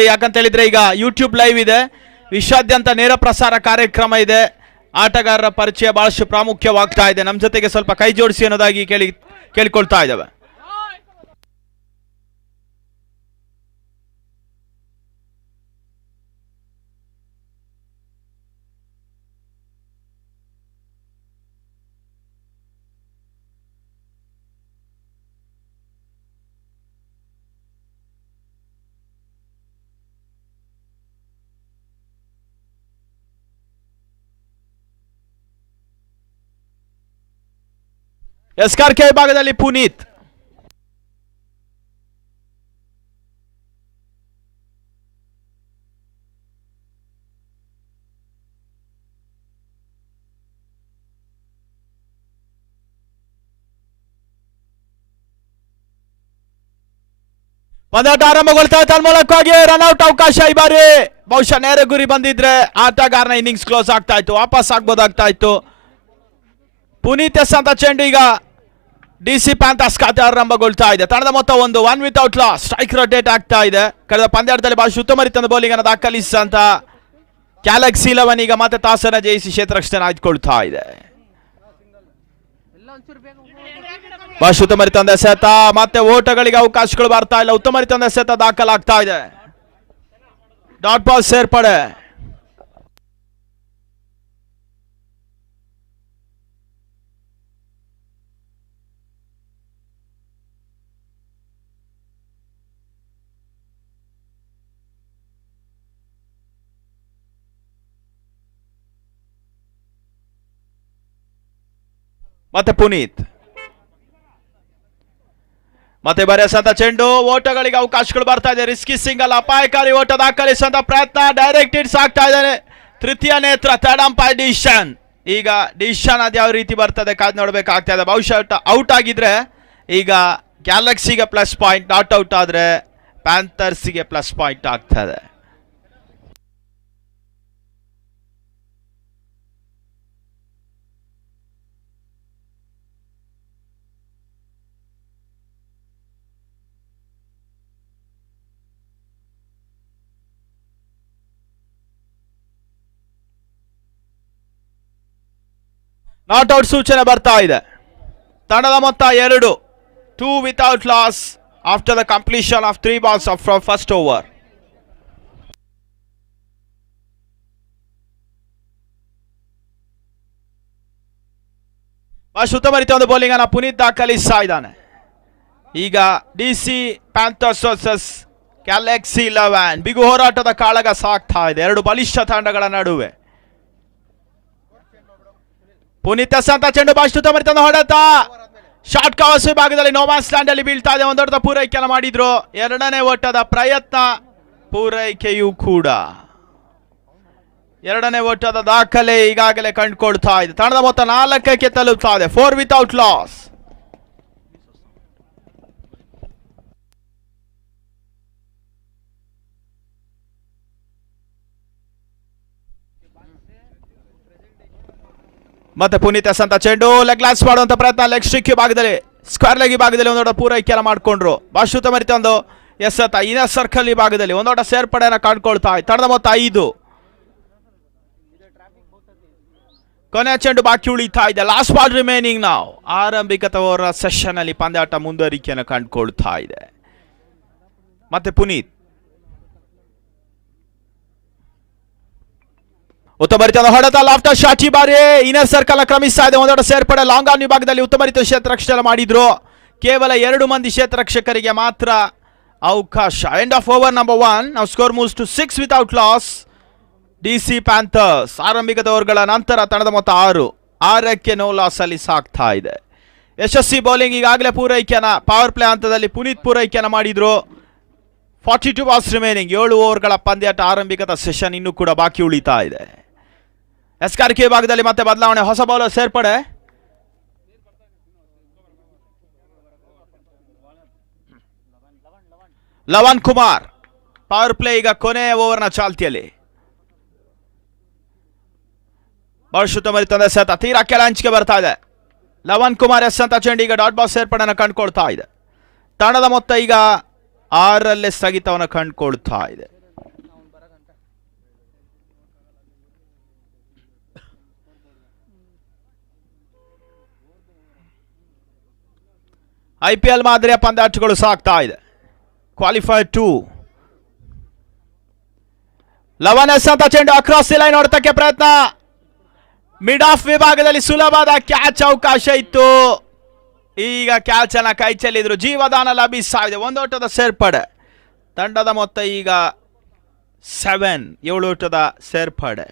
ಯಾಕಂತ ಹೇಳಿದ್ರೆ ಈಗ ಯೂಟ್ಯೂಬ್ ಲೈವ್ ಇದೆ, ವಿಶ್ವಾದ್ಯಂತ ನೇರ ಪ್ರಸಾರ ಕಾರ್ಯಕ್ರಮ ಇದೆ. ಆಟಗಾರರ ಪರಿಚಯ ಬಹಳಷ್ಟು ಪ್ರಾಮುಖ್ಯವಾಗ್ತಾ ಇದೆ. ನಮ್ಮ ಜೊತೆಗೆ ಸ್ವಲ್ಪ ಕೈ ಜೋಡಿಸಿ ಅನ್ನೋದಾಗಿ ಕೇಳಿಕೊಳ್ತಾ ಇದ್ದೇವೆ. SKK ವಿಭಾಗದಲ್ಲಿ ಪುನೀತ್, ಪಂದ್ಯಾಟ ಆರಂಭಗೊಳ್ತಾ ತನ್ಮೂಲಕವಾಗಿ ರನ್ಔಟ್ ಅವಕಾಶ. ಈ ಬಾರಿ ಬಹುಶಃ ನೇರ ಗುರಿ ಬಂದಿದ್ರೆ ಆಟಗಾರನ ಇನ್ನಿಂಗ್ಸ್ ಕ್ಲೋಸ್ ಆಗ್ತಾ ಇತ್ತು, ವಾಪಸ್ ಆಗ್ಬೋದಾಗ್ತಾ ಇತ್ತು. ಪುನೀತ್ ಎಸ್ ಅಂತ ಚೆಂಡು ಈಗ DC ಪ್ಯಾಂಥರ್ಸ್ ಖಾತೆ ಆರಂಭಗೊಳ್ತಾ ಇದೆ. ತಂಡದ ಮೊತ್ತ 1 ವಿತೌಟ್ ಲಾಸ್. ಸ್ಟ್ರೈಕ್ ರೊಟೇಟ್ ಆಗ್ತಾ ಇದೆ. ಕಳೆದ ಪಂದ್ಯಾಟದಲ್ಲಿ ಬಹಳ ಉತ್ತಮ ರೀತಿಯ ಬೌಲಿಂಗ್ ಅನ್ನು ದಾಖಲಿಸಿದಂತ ಗ್ಯಾಲಕ್ಸಿ 11 ಈಗ ಮತ್ತೆ ತಾಸನ ಜಯಿಸಿ ಕ್ಷೇತ್ರರಕ್ಷಣೆ ಆಯ್ದುಕೊಳ್ತಾ ಇದೆ. ಬಹಳ ಉತ್ತಮ ರೀತಿಯ ಎಸೆತ, ಮತ್ತೆ ಓಟಗಳಿಗೆ ಅವಕಾಶಗಳು ಬರ್ತಾ ಇಲ್ಲ. ಉತ್ತಮ ರೀತಿಯ ಎಸೆತ ದಾಖಲಾಗ್ತಾ ಇದೆ. ಡಾಟ್ ಬಾಲ್ ಸೇರ್ಪಡೆ. ಮತ್ತೆ ಪುನೀತ್, ಮತ್ತೆ ಬರೆಸಂತ ಚೆಂಡು, ಓಟಗಳಿಗೆ ಅವಕಾಶಗಳು ಬರ್ತಾ ಇದೆ. ರಿಸ್ಕಿ ಸಿಂಗಲ್, ಅಪಾಯಕಾರಿ ಓಟ ದಾಖಲಿಸುವಂತ ಪ್ರಯತ್ನ. ಡೈರೆಕ್ಟ್ ಹಿಟ್ಸ್ ಆಗ್ತಾ ಇದ್ದಾನೆ. ತೃತೀಯ ನೇತ್ರ, ಥರ್ಡ್ ಅಂಪೈರ್ ಡಿಸಿಷನ್. ಈಗ ಡಿಸಿಷನ್ ಅದು ಯಾವ ರೀತಿ ಬರ್ತದೆ ಕಾದ್ ನೋಡ್ಬೇಕಾಗ್ತಾ ಇದೆ. ಬಹುಶಃ ಔಟ್ ಆಗಿದ್ರೆ ಈಗ ಗ್ಯಾಲಕ್ಸಿಗೆ ಪ್ಲಸ್ ಪಾಯಿಂಟ್, ನಾಟ್ ಔಟ್ ಆದ್ರೆ ಪ್ಯಾಂಥರ್ಸ್ಗೆ ಪ್ಲಸ್ ಪಾಯಿಂಟ್ ಆಗ್ತದೆ. ನಾಟ್ ಔಟ್ ಸೂಚನೆ ಬರ್ತಾ ಇದೆ. ತಂಡದ ಮೊತ್ತ 2 without loss after the completion of 3 balls from first over. ಬಹಳ ಉತ್ತಮ ರೀತಿಯ ಒಂದು ಬೌಲಿಂಗ್ ಅನ್ನ ಪುನೀತ್ ದಾಖಲಿಸ್ತಾ ಇದ್ದಾನೆ. ಈಗ DC ಪ್ಯಾಂಥರ್ಸ್ ವರ್ಸಸ್ ಗ್ಯಾಲಕ್ಸಿ 11 ಬಿಗು ಹೋರಾಟದ ಕಾಳಗ ಸಾಗ್ತಾ ಇದೆ ಎರಡು ಬಲಿಷ್ಠ ತಂಡಗಳ ನಡುವೆ. ಪುನೀತ್ ಅಂತ ಚೆಂಡು ಬಹಳ ಉತ್ತಮ ರೀತಿಯ ಹೊಡೆತ. ಶಾರ್ಟ್ ಕವರ್ಸ್ ವಿಭಾಗದಲ್ಲಿ ನೋಮಾನ್ಸ್ ಲ್ಯಾಂಡ್ ಅಲ್ಲಿ ಬೀಳ್ತಾ ಇದೆ. ಒಂದೊಡ್ಡ ಪೂರೈಕೆಯನ್ನು ಮಾಡಿದ್ರು. ಎರಡನೇ ಓಟದ ಪ್ರಯತ್ನ, ಪೂರೈಕೆಯೂ ಕೂಡ. ಎರಡನೇ ಓಟದ ದಾಖಲೆ ಈಗಾಗಲೇ ಕಂಡುಕೊಳ್ತಾ ಇದೆ. ತಂಡದ ಮೊತ್ತ 4ಕ್ಕೆ ತಲುಪ್ತಾ ಇದೆ. 4 ವಿತೌಟ್ ಲಾಸ್. ಮತ್ತೆ ಪುನೀತ್ ಅಂತ ಚೆಂಡು, ಲೆಗ್ ಲಾಸ್ ಮಾಡುವಂತ ಪ್ರಯತ್ನ. ಲೆಗ್ ಸ್ಟ್ರಿಕ್ ವಿಭಾಗದಲ್ಲಿ, ಸ್ಕ್ವೇರ್ ಲೆಗ್ ವಿಭಾಗದಲ್ಲಿ ಒಂದೊಡ್ಡ ಪೂರೈಕೆಯನ್ನು ಮಾಡಿಕೊಂಡ್ರು. ಬಹಳ ಉತ್ತಮ ರೀತಿಯ ಒಂದು ಎಸೆತ. ಇನ್ನರ್ ಸರ್ಕಲ್ ವಿಭಾಗದಲ್ಲಿ ಒಂದೊಡ್ಡ ಸೇರ್ಪಡೆಯನ್ನು ಕಂಡುಕೊಳ್ತಾ ಇದೆ. ತಂಡದ ಮೊತ್ತ 5. ಕೊನೆಯ ಚೆಂಡು ಬಾಕಿ ಉಳಿತಾ ಇದೆ. ಲಾಸ್ಟ್ ಬಾಲ್ ರಿಮೈನಿಂಗ್ ನಾವು. ಆರಂಭಿಕ ಓವರ್ ಸೆಷನ್ ಅಲ್ಲಿ ಪಂದ್ಯಾಟ ಮುಂದುವರಿಕೆಯನ್ನು ಕಂಡುಕೊಳ್ತಾ ಇದೆ. ಮತ್ತೆ ಪುನೀತ್, ಉತ್ತಮ ರೀತಿಯ ಹೊಡೆತ. ಲಾಫ್ಟರ್ ಶಾಟ್ ಈ ಬಾರಿ ಇನ್ನರ್ ಸರ್ಕಲ್ ಕ್ರಮಿಸ್ತಾ ಇದೆ. ಒಂದೊಡ್ಡ ಸೇರ್ಪಡೆ. ಲಾಂಗ್ ಆನ್ ವಿಭಾಗದಲ್ಲಿ ಉತ್ತಮ ರೀತಿಯ ಕ್ಷೇತ್ರರಕ್ಷಣೆ ಮಾಡಿದ್ರು. ಕೇವಲ 2 ಮಂದಿ ಕ್ಷೇತ್ರರಕ್ಷಕರಿಗೆ ಮಾತ್ರ ಅವಕಾಶ. End of over number 1. ನಾವು score moves to 6 without loss. DC Panthers ಆರಂಭಿಕ ಓವರ್ಗಳ ನಂತರ ತಂಡದ ಮೊತ್ತ 6ಕ್ಕೆ ನೋ ಲಾಸ್ ಅಲ್ಲಿ ಸಾಗ್ತಾ ಇದೆ. ಯಶಸ್ವಿ ಬೌಲಿಂಗ್ ಈಗಾಗಲೇ ಪೂರೈಕೆಯನ್ನ ಪವರ್ ಪ್ಲೇ ಹಂತದಲ್ಲಿ ಪುನೀತ್ ಪೂರೈಕೆಯನ್ನ ಮಾಡಿದ್ರು. 42 balls ರಿಮೈನಿಂಗ್. 7 ಓವರ್ಗಳ ಪಂದ್ಯಾಟ ಆರಂಭಿಕದ ಸೆಷನ್ ಇನ್ನೂ ಕೂಡ ಬಾಕಿ ಉಳಿತಾ ಇದೆ. SKK ವಿಭಾಗದಲ್ಲಿ ಮತ್ತೆ ಬದಲಾವಣೆ. ಹೊಸ ಬೌಲರ್ ಸೇರ್ಪಡೆ. ಲವನ್ ಕುಮಾರ್ ಪವರ್ ಪ್ಲೇ ಈಗ ಕೊನೆಯ ಓವರ್ನ ಚಾಲ್ತಿಯಲ್ಲಿ. ಬಹಳ ಉತ್ತಮ ರೀತಿಯ ಎಸೆತ. ತೀರಾ ಕೆಳ ಅಂಚಿಗೆ ಬರ್ತಾ ಇದೆ. ಲವನ್ ಕುಮಾರ್ ಎಸ್ ಅಂತ ಚೆಂಡು ಈಗ ಡಾಟ್ ಬಾಲ್ ಸೇರ್ಪಡೆಯನ್ನು ಕಂಡುಕೊಳ್ತಾ ಇದೆ. ತಂಡದ ಮೊತ್ತ ಈಗ 6ರಲ್ಲೇ ಸ್ಥಗಿತವನ್ನು ಕಂಡುಕೊಳ್ತಾ ಇದೆ. IPL ಮಾದರಿಯ ಪಂದ್ಯಾಟಗಳು ಸಾಗ್ತಾ ಇದೆ. ಕ್ವಾಲಿಫೈರ್ 2 ಲವನೆಸ್ ಅಂತ ಚೆಂಡು ಅಕ್ರಾಸ್ ದಿ ಲೈನ್ ಹೊಡೆತಕ್ಕೆ ಪ್ರಯತ್ನ. ಮಿಡ್ ಆಫ್ ವಿಭಾಗದಲ್ಲಿ ಸುಲಭವಾದ ಕ್ಯಾಚ್ ಅವಕಾಶ ಇತ್ತು. ಈಗ ಕ್ಯಾಚ್ ಅನ್ನ ಕೈ ಚೆಲ್ಲಿದ್ರು. ಜೀವದಾನ ಲಭಿಸ್ತಾ ಇದೆ. ಒಂದೋಟದ ಸೇರ್ಪಡೆ. ತಂಡದ ಮೊತ್ತ ಈಗ 7 ಓಟದ ಸೇರ್ಪಡೆ.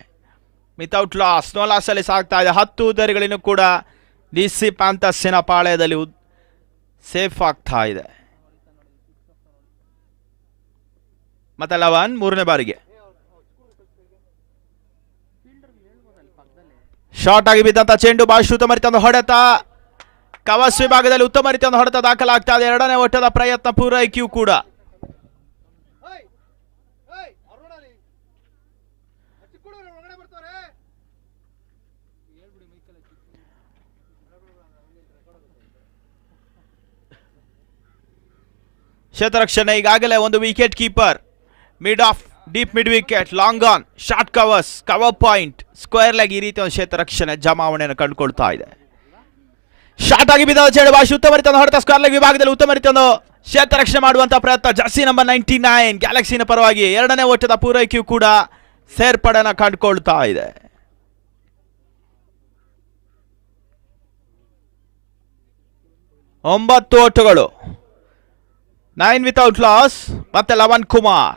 ವಿತೌಟ್ ಲಾಸ್, ನೋ ಲಾಸ್ ಅಲ್ಲಿ ಸಾಗ್ತಾ ಇದೆ. 10 ಉದ್ದರಿಗಳಿಗೂ ಕೂಡ DC ಪ್ಯಾಂಥರ್ಸಿನ ಪಾಳ್ಯದಲ್ಲಿ ಸೇಫ್ ಆಗ್ತಾ ಇದೆ. ಮತ್ತೆ 11 ಮೂರನೇ ಬಾರಿಗೆ ಶಾರ್ಟ್ ಆಗಿ ಬಿದ್ದಂತ ಚೆಂಡು ಬಾಶ್ ಉತ್ತಮ ರೀತಿಯ ಹೊಡೆತ. ಕವಸ್ ವಿಭಾಗದಲ್ಲಿ ಉತ್ತಮ ರೀತಿಯ ಹೊಡೆತ ದಾಖಲಾಗ್ತಾ ಇದೆ. ಎರಡನೇ ಓಟದ ಪ್ರಯತ್ನ ಪೂರೈಕೆಯೂ ಕೂಡ. ಕ್ಷೇತ್ರರಕ್ಷಣೆ ಈಗಾಗಲೇ ಒಂದು wicket keeper. Mid of, deep mid wicket, long on, short covers, cover point, square leg, ಈ ರೀತಿ ಒಂದು ಕ್ಷೇತ್ರರಕ್ಷಣೆ ಜಮಾವಣೆಯನ್ನು ಕಂಡುಕೊಳ್ತಾ ಇದೆ. ಶಾರ್ಟ್ ಆಗಿ ಬಿದ್ದ ಚೆಂಡು ಬಾಶ್ ಉತ್ತಮ ರೀತಿಯ ಹೊಡೆತ. ಸ್ಕ್ವೇರ್ ಲೆಗ್ ವಿಭಾಗದಲ್ಲಿ ಉತ್ತಮ ರೀತಿಯ ಒಂದು ಕ್ಷೇತ್ರರಕ್ಷಣೆ ಮಾಡುವಂತಹ ಪ್ರಯತ್ನ. ಜರ್ಸಿ ನಂಬರ್ 99 ಗ್ಯಾಲಕ್ಸಿನ ಪರವಾಗಿ ಎರಡನೇ ಓಟದ ಪೂರೈಕೆಯೂ ಕೂಡ ಸೇರ್ಪಡೆನ ಕಂಡುಕೊಳ್ತಾ ಇದೆ. ಒಂಬತ್ತು ಓಟಗಳು, 9 ವಿತೌಟ್ ಲಾಸ್. ಮತ್ತೆ 11 ಕುಮಾರ್.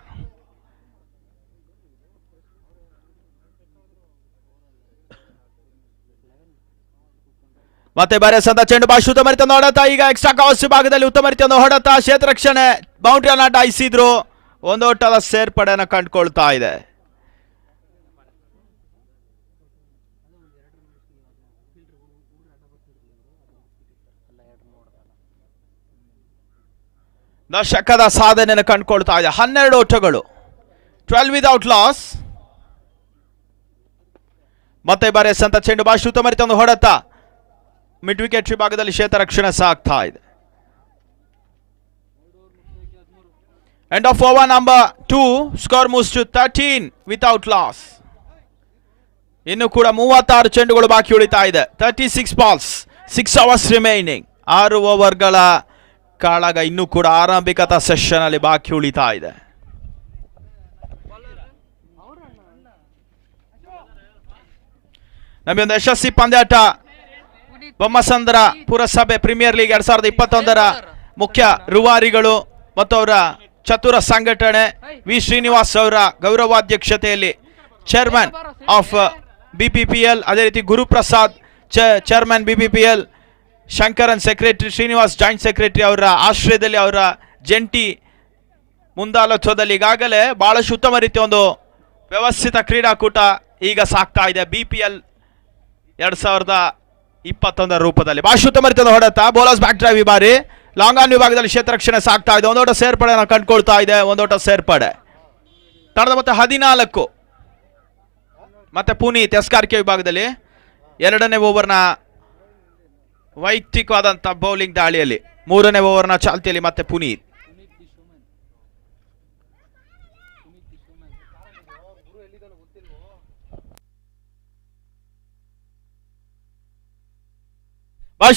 ಮತ್ತೆ ಬರೆಸಂತ ಚೆಂಡು ಬಾಶ್ ಉತ್ತಮ ರೀತಿಯ ಹೊಡೆತ. ಈಗ ಎಕ್ಸ್ಟ್ರಾ ಕವರ್ಸ್ ವಿಭಾಗದಲ್ಲಿ ಉತ್ತಮ ರೀತಿಯ ಹೊಡೆತ. ಕ್ಷೇತ್ರರಕ್ಷಣೆ ಬೌಂಡ್ರಿಯನ್ನು ಅಡ್ಡಾಯಿಸಿದ್ರು. ಒಂದು ಓಟದ ಸೇರ್ಪಡೆಯನ್ನು ಕಂಡುಕೊಳ್ತಾ ಇದೆ. ದಶಕದ ಸಾಧನೆಯನ್ನು ಕಂಡುಕೊಳ್ತಾ ಇದೆ. 12 ಓಟಗಳು, 12 ವಿತೌಟ್ ಲಾಸ್. ಮತ್ತೆ ಬರೆಸಂತ ಚೆಂಡು ಬಾಶ್ ಉತ್ತಮ ರೀತಿಯ ಹೊಡೆತ. ಮಿಡ್ ವಿಕೆಟ್ ವಿಭಾಗದಲ್ಲಿ ಕ್ಷೇತ್ರರಕ್ಷಣೆ ಸಾಗ್ತಾ ಇದೆ. End of over number 2. Score moves to 13 without loss. ಇನ್ನು ಕೂಡ 36 ಚೆಂಡುಗಳು ಬಾಕಿ ಉಳಿತಾ ಇದೆ. 36 ಬಾಲ್ಸ್, 6 ಅವರ್ಸ್ ರಿಮೈನಿಂಗ್. 6 ಓವರ್ಗಳ ಕಾಳಗ ಇನ್ನೂ ಕೂಡ ಆರಂಭಿಕತಾ ಸೆಷನ್ ಅಲ್ಲಿ ಬಾಕಿ ಉಳಿತಾ ಇದೆ. ನಮ್ಮೊಂದು ಯಶಸ್ವಿ ಪಂದ್ಯಾಟ ಬೊಮ್ಮಸಂದ್ರ ಪುರಸಭೆ ಪ್ರೀಮಿಯರ್ ಲೀಗ್ 2021ರ ಮುಖ್ಯ ರೂವಾರಿಗಳು ಮತ್ತು ಅವರ ಚತುರ ಸಂಘಟನೆ ವಿ ಶ್ರೀನಿವಾಸ್ ಅವರ ಗೌರವಾಧ್ಯಕ್ಷತೆಯಲ್ಲಿ ಚೇರ್ಮನ್ ಆಫ್ BPPL, ಅದೇ ರೀತಿ Guruprasad chairman BPPL, Shankaran secretary, Srinivas joint secretary ಅವರ ಆಶ್ರಯದಲ್ಲಿ ಅವರ ಜಂಟಿ ಮುಂದಾಲೋಚನದಲ್ಲಿ ಈಗಾಗಲೇ ಬಹಳಷ್ಟು ಉತ್ತಮ ರೀತಿಯ ಒಂದು ವ್ಯವಸ್ಥಿತ ಕ್ರೀಡಾಕೂಟ ಈಗ ಸಾಕ್ತಾ ಇದೆ. BPL 2021 ರೂಪದಲ್ಲಿ ಬಾಶ್ ಉತ್ತಮ ರೀತಿಯ ಹೊಡೆತ. ಬೌಲರ್ಸ್ ಬ್ಯಾಕ್ ಡ್ರೈವ್ ಈ ಬಾರಿ ಲಾಂಗ್ ಆನ್ ವಿಭಾಗದಲ್ಲಿ ಕ್ಷೇತ್ರರಕ್ಷಣೆ ಸಾಕ್ತಾ ಇದೆ. ಒಂದೋಟ ಸೇರ್ಪಡೆಯನ್ನು ಕಂಡುಕೊಳ್ತಾ ಇದೆ. ಒಂದೋಟ ಸೇರ್ಪಡೆ. ತಂಡದ ಮತ್ತೆ 14. ಮತ್ತೆ ಪುನೀತ್ SKRK ವಿಭಾಗದಲ್ಲಿ ಎರಡನೇ ಓವರ್ನ ವೈಯಕ್ತಿಕವಾದಂಥ ಬೌಲಿಂಗ್ ದಾಳಿಯಲ್ಲಿ, ಮೂರನೇ ಓವರ್ನ ಚಾಲ್ತಿಯಲ್ಲಿ ಮತ್ತೆ ಪುನೀತ್.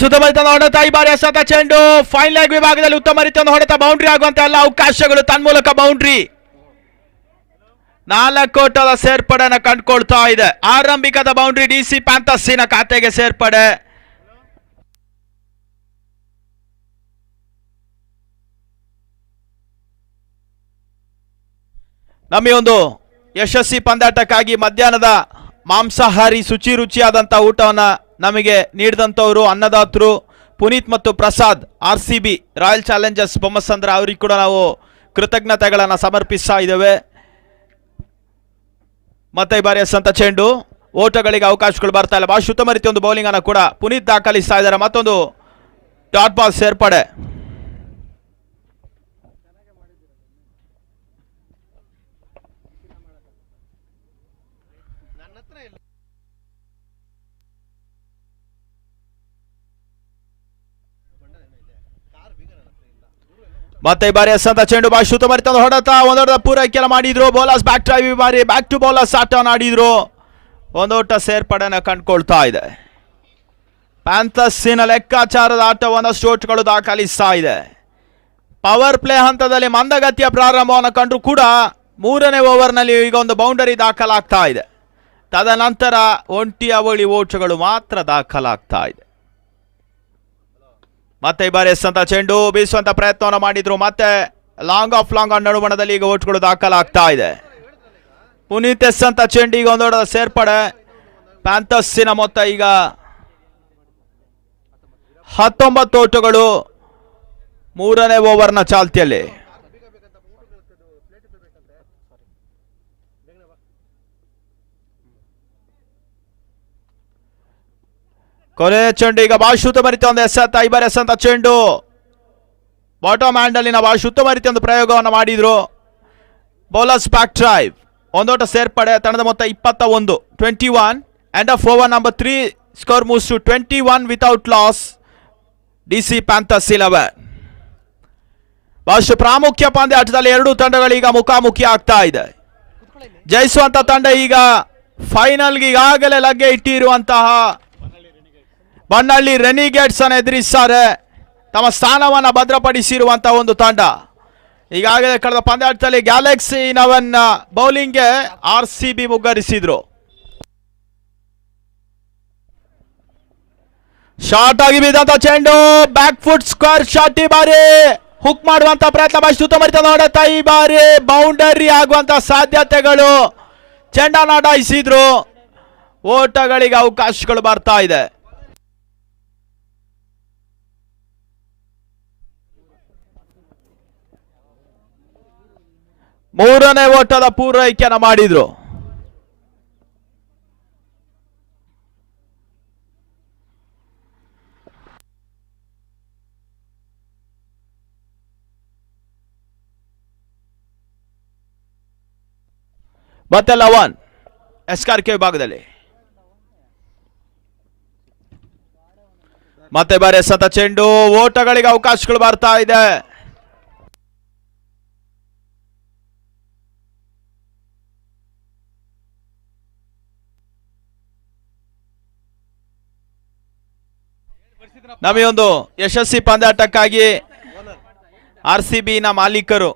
ಉತ್ತಮ ರೀತಿಯ ಹೊಡೆತ. ಈ ಬಾರಿ ಎಸೆತ ಚೆಂಡು ಫೈನ್ ಲೆಗ್ ವಿಭಾಗದಲ್ಲಿ ಉತ್ತಮ ರೀತಿಯ ಹೊಡೆತ. ಬೌಂಡ್ರಿ ಆಗುವಂತ ಎಲ್ಲ ಅವಕಾಶಗಳು ತನ್ಮೂಲಕ ಬೌಂಡ್ರಿ. 4 ಓಟದ ಸೇರ್ಪಡೆಯನ್ನು ಕಂಡುಕೊಳ್ತಾ ಇದೆ. ಆರಂಭಿಕದ ಬೌಂಡ್ರಿ DC ಪ್ಯಾಂಥರ್ಸಿನ ಖಾತೆಗೆ ಸೇರ್ಪಡೆ. ನಮಗೆ ಒಂದು ಯಶಸ್ವಿ ಪಂದ್ಯಾಟಕ್ಕಾಗಿ ಮಧ್ಯಾಹ್ನದ ಮಾಂಸಾಹಾರಿ ಶುಚಿ ರುಚಿಯಾದಂಥ ಊಟವನ್ನು ನಮಗೆ ನೀಡಿದಂಥವರು ಅನ್ನದಾತರು ಪುನೀತ್ ಮತ್ತು Prasad, RCB royal Challengers Bommasandra, ಅವರಿಗೆ ಕೂಡ ನಾವು ಕೃತಜ್ಞತೆಗಳನ್ನು ಸಮರ್ಪಿಸ್ತಾ ಇದ್ದೇವೆ. ಮತ್ತೆ ಈ ಬಾರಿ ಎಸೆದಂತ ಚೆಂಡು ಓಟಗಳಿಗೆ ಅವಕಾಶಗಳು ಬರ್ತಾ ಇಲ್ಲ. ಭಾಳ ಉತ್ತಮ ರೀತಿಯ ಒಂದು ಬೌಲಿಂಗ್ ಅನ್ನು ಕೂಡ ಪುನೀತ್ ದಾಖಲಿಸ್ತಾ ಇದ್ದಾರೆ. ಮತ್ತೊಂದು ಡಾಟ್ ಬಾಲ್ ಸೇರ್ಪಡೆ. ಮತ್ತೆ ಈ ಬಾರಿ ಎಸೆದಂತ ಚೆಂಡು ಭಾಳ ಉತ್ತಮ ರೀತಿಯ ಹೊಡೆತ. ಒಂದೋಟ ಪೂರೈಕೆ ಮಾಡಿದ್ರು. ಬೌಲರ್ಸ್ ಬ್ಯಾಕ್ ಡ್ರೈವ್, ಈ ಬಾರಿ ಬ್ಯಾಕ್ ಟು ಬೌಲರ್ಸ್ ಆಟವನ್ನು ಆಡಿದ್ರು. ಒಂದೋಟ ಸೇರ್ಪಡೆಯನ್ನು ಕಂಡುಕೊಳ್ತಾ ಇದೆ. ಪ್ಯಾಂಥರ್ಸಿನ ಲೆಕ್ಕಾಚಾರದ ಆಟ ಒಂದಷ್ಟು ಓಟ್ಗಳು ದಾಖಲಿಸ್ತಾ ಇದೆ. ಪವರ್ ಪ್ಲೇ ಹಂತದಲ್ಲಿ ಮಂದಗತಿಯ ಪ್ರಾರಂಭವನ್ನು ಕಂಡ್ರು ಕೂಡ ಮೂರನೇ ಓವರ್ನಲ್ಲಿ ಈಗ ಒಂದು ಬೌಂಡರಿ ದಾಖಲಾಗ್ತಾ ಇದೆ. ತದನಂತರ ಒಂಟಿ ಅವಳಿ ಓಟ್ಗಳು ಮಾತ್ರ ದಾಖಲಾಗ್ತಾ ಇದೆ. ಮತ್ತೆ ಈ ಬಾರಿ ಎಸ್ಸಂತ ಚೆಂಡು ಬೀಸುವಂತ ಪ್ರಯತ್ನವನ್ನು ಮಾಡಿದ್ರು. ಮತ್ತೆ ಲಾಂಗ್ ಆಫ್ ಲಾಂಗ್ ನಡುವಣದಲ್ಲಿ ಈಗ ಓಟ್ಗಳು ದಾಖಲಾಗ್ತಾ ಇದೆ. ಪುನೀತ್ ಎಸ್ಸಂತ ಚೆಂಡು ಈಗ ಒಂದೊಡ ಸೇರ್ಪಡೆ. ಪ್ಯಾಂಥರ್ಸಿನ ಮೊತ್ತ ಈಗ 19 ಓಟಗಳು ಮೂರನೇ ಓವರ್ನ ಚಾಲ್ತಿಯಲ್ಲಿ. ಕೊನೆ ಚೆಂಡು ಈಗ ಭಾಳ ಉತ್ತಮರಿತ ಒಂದು ಎಸೆತ. ಈ ಬಾರಿ ಎಸೆಂತ ಚೆಂಡು ಬಾಟಮ್ ಹ್ಯಾಂಡ್ ಅಲ್ಲಿನ ಭಾಳ ಉತ್ತಮರಿತ ಒಂದು ಪ್ರಯೋಗವನ್ನು ಮಾಡಿದ್ರು. ಬೌಲರ್ಸ್ ಬ್ಯಾಕ್ ಡ್ರೈವ್ ಒಂದೋಟ ಸೇರ್ಪಡೆ. ತಂಡದ ಮೊತ್ತ 21 21 end of over number 3. Score moves to 21 without loss. DC Panthers 11. ಬಹಳಷ್ಟು ಪ್ರಾಮುಖ್ಯ ಪಂದ್ಯಾಟದಲ್ಲಿ ಎರಡೂ ತಂಡಗಳೀಗ ಮುಖಾಮುಖಿ ಆಗ್ತಾ ಇದೆ. ಜಯಿಸುವಂತ ತಂಡ ಈಗ ಫೈನಲ್ಗೆ ಈಗಾಗಲೇ ಲಗ್ಗೆ ಇಟ್ಟಿರುವಂತಹ ಬನ್ನಳ್ಳಿ ರೆನಿಗೇಟ್ಸ್ ಅನ್ನು ಎದುರಿಸ್ತಾರೆ. ತಮ್ಮ ಸ್ಥಾನವನ್ನು ಭದ್ರಪಡಿಸಿರುವಂತಹ ಒಂದು ತಂಡ. ಈಗಾಗಲೇ ಕಳೆದ ಪಂದ್ಯಾಟದಲ್ಲಿ ಗ್ಯಾಲಕ್ಸಿ ನವನ್ನ ಬೌಲಿಂಗ್ಗೆ RCB ಮುಗ್ಗರಿಸಿದ್ರು. ಶಾರ್ಟ್ ಆಗಿ ಬಿದ್ದಂತ ಚೆಂಡು ಬ್ಯಾಕ್ ಫುಟ್ ಸ್ಕ್ವೇರ್ ಶಾಟ್. ಈ ಬಾರಿ ಹುಕ್ ಮಾಡುವಂತ ಪ್ರಯತ್ನ ಬಹಳ ಉತ್ತಮರಿತ ನೋಡುತ್ತಾ. ಈ ಬಾರಿ ಬೌಂಡರಿ ಆಗುವಂತ ಸಾಧ್ಯತೆಗಳು. ಚೆಂಡನ್ನು ಅಡಾಯಿಸಿದ್ರು. ಓಟಗಳಿಗೆ ಅವಕಾಶಗಳು ಬರ್ತಾ ಇದೆ. ಮೂರನೇ ಓಟದ ಪೂರೈಕೆಯನ್ನು ಮಾಡಿದ್ರು. ಮತ್ತೆ 11 SRK ವಿಭಾಗದಲ್ಲಿ ಮತ್ತೆ ಬಾರಿ ಎಸೆತ ಚೆಂಡು. ಓಟಗಳಿಗೆ ಅವಕಾಶಗಳು ಬರ್ತಾ ಇದೆ. ನಮಗೊಂದು ಯಶಸ್ವಿ ಪಂದ್ಯಾಟಕ್ಕಾಗಿ RCBನ ಮಾಲೀಕರು,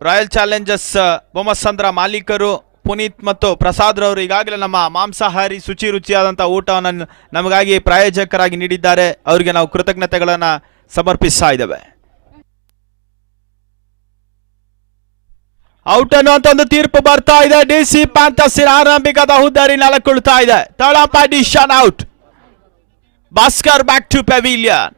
ರಾಯಲ್ ಚಾಲೆಂಜರ್ಸ್ ಬೊಮ್ಮಸಂದ್ರ ಮಾಲೀಕರು ಪುನೀತ್ ಮತ್ತು ಪ್ರಸಾದ್ ರವರು ಈಗಾಗಲೇ ನಮ್ಮ ಮಾಂಸಾಹಾರಿ ಶುಚಿ ರುಚಿಯಾದಂತಹ ಊಟವನ್ನು ನಮಗಾಗಿ ಪ್ರಾಯೋಜಕರಾಗಿ ನೀಡಿದ್ದಾರೆ. ಅವರಿಗೆ ನಾವು ಕೃತಜ್ಞತೆಗಳನ್ನು ಸಮರ್ಪಿಸ್ತಾ ಇದ್ದೇವೆ. ಔಟ್ ಅನ್ನುವಂತ ಒಂದು ತೀರ್ಪು ಬರ್ತಾ ಇದೆ. ಡಿಸಿ ಪ್ಯಾಂಥರ್ಸಿನ ಆರಂಭಿಕದ ಹುದ್ದಾರಿ ನೆಲಕೊಳ್ತಾ ಇದೆ. ತಳಂಪ ಡಿಶನ್ out. Bhaskar back to pavilion.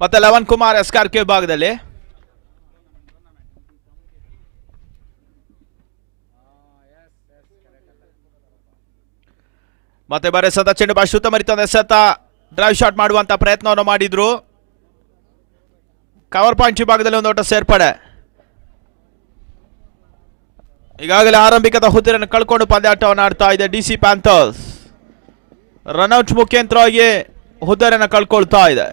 ಮತ್ತೆ 11 ಕುಮಾರ್ SRK ವಿಭಾಗದಲ್ಲಿ ಮತ್ತೆ ಬಾರಿ ಎಸೆತ ಚೆಂಡು ಬಹಳ ಉತ್ತಮರಿತ ಎಸೆತ. ಡ್ರೈವ್ ಶಾಟ್ ಮಾಡುವಂತ ಪ್ರಯತ್ನವನ್ನು ಮಾಡಿದ್ರು. ಕವರ್ ಪಾಯಿಂಟ್ ವಿಭಾಗದಲ್ಲಿ ಒಂದು ಓಟ ಸೇರ್ಪಡೆ. ಈಗಾಗಲೇ ಆರಂಭಿಕದ ಹುದ್ದೆಯನ್ನು ಕಳ್ಕೊಂಡು ಪಂದ್ಯಾಟವನ್ನು ಆಡ್ತಾ ಇದೆ ಡಿಸಿ ಪ್ಯಾಂಥರ್ಸ್. ರನ್ಔಟ್ ಮುಖೇಂತರವಾಗಿ ಹುದ್ದೆಯನ್ನು ಕಳ್ಕೊಳ್ತಾ ಇದೆ.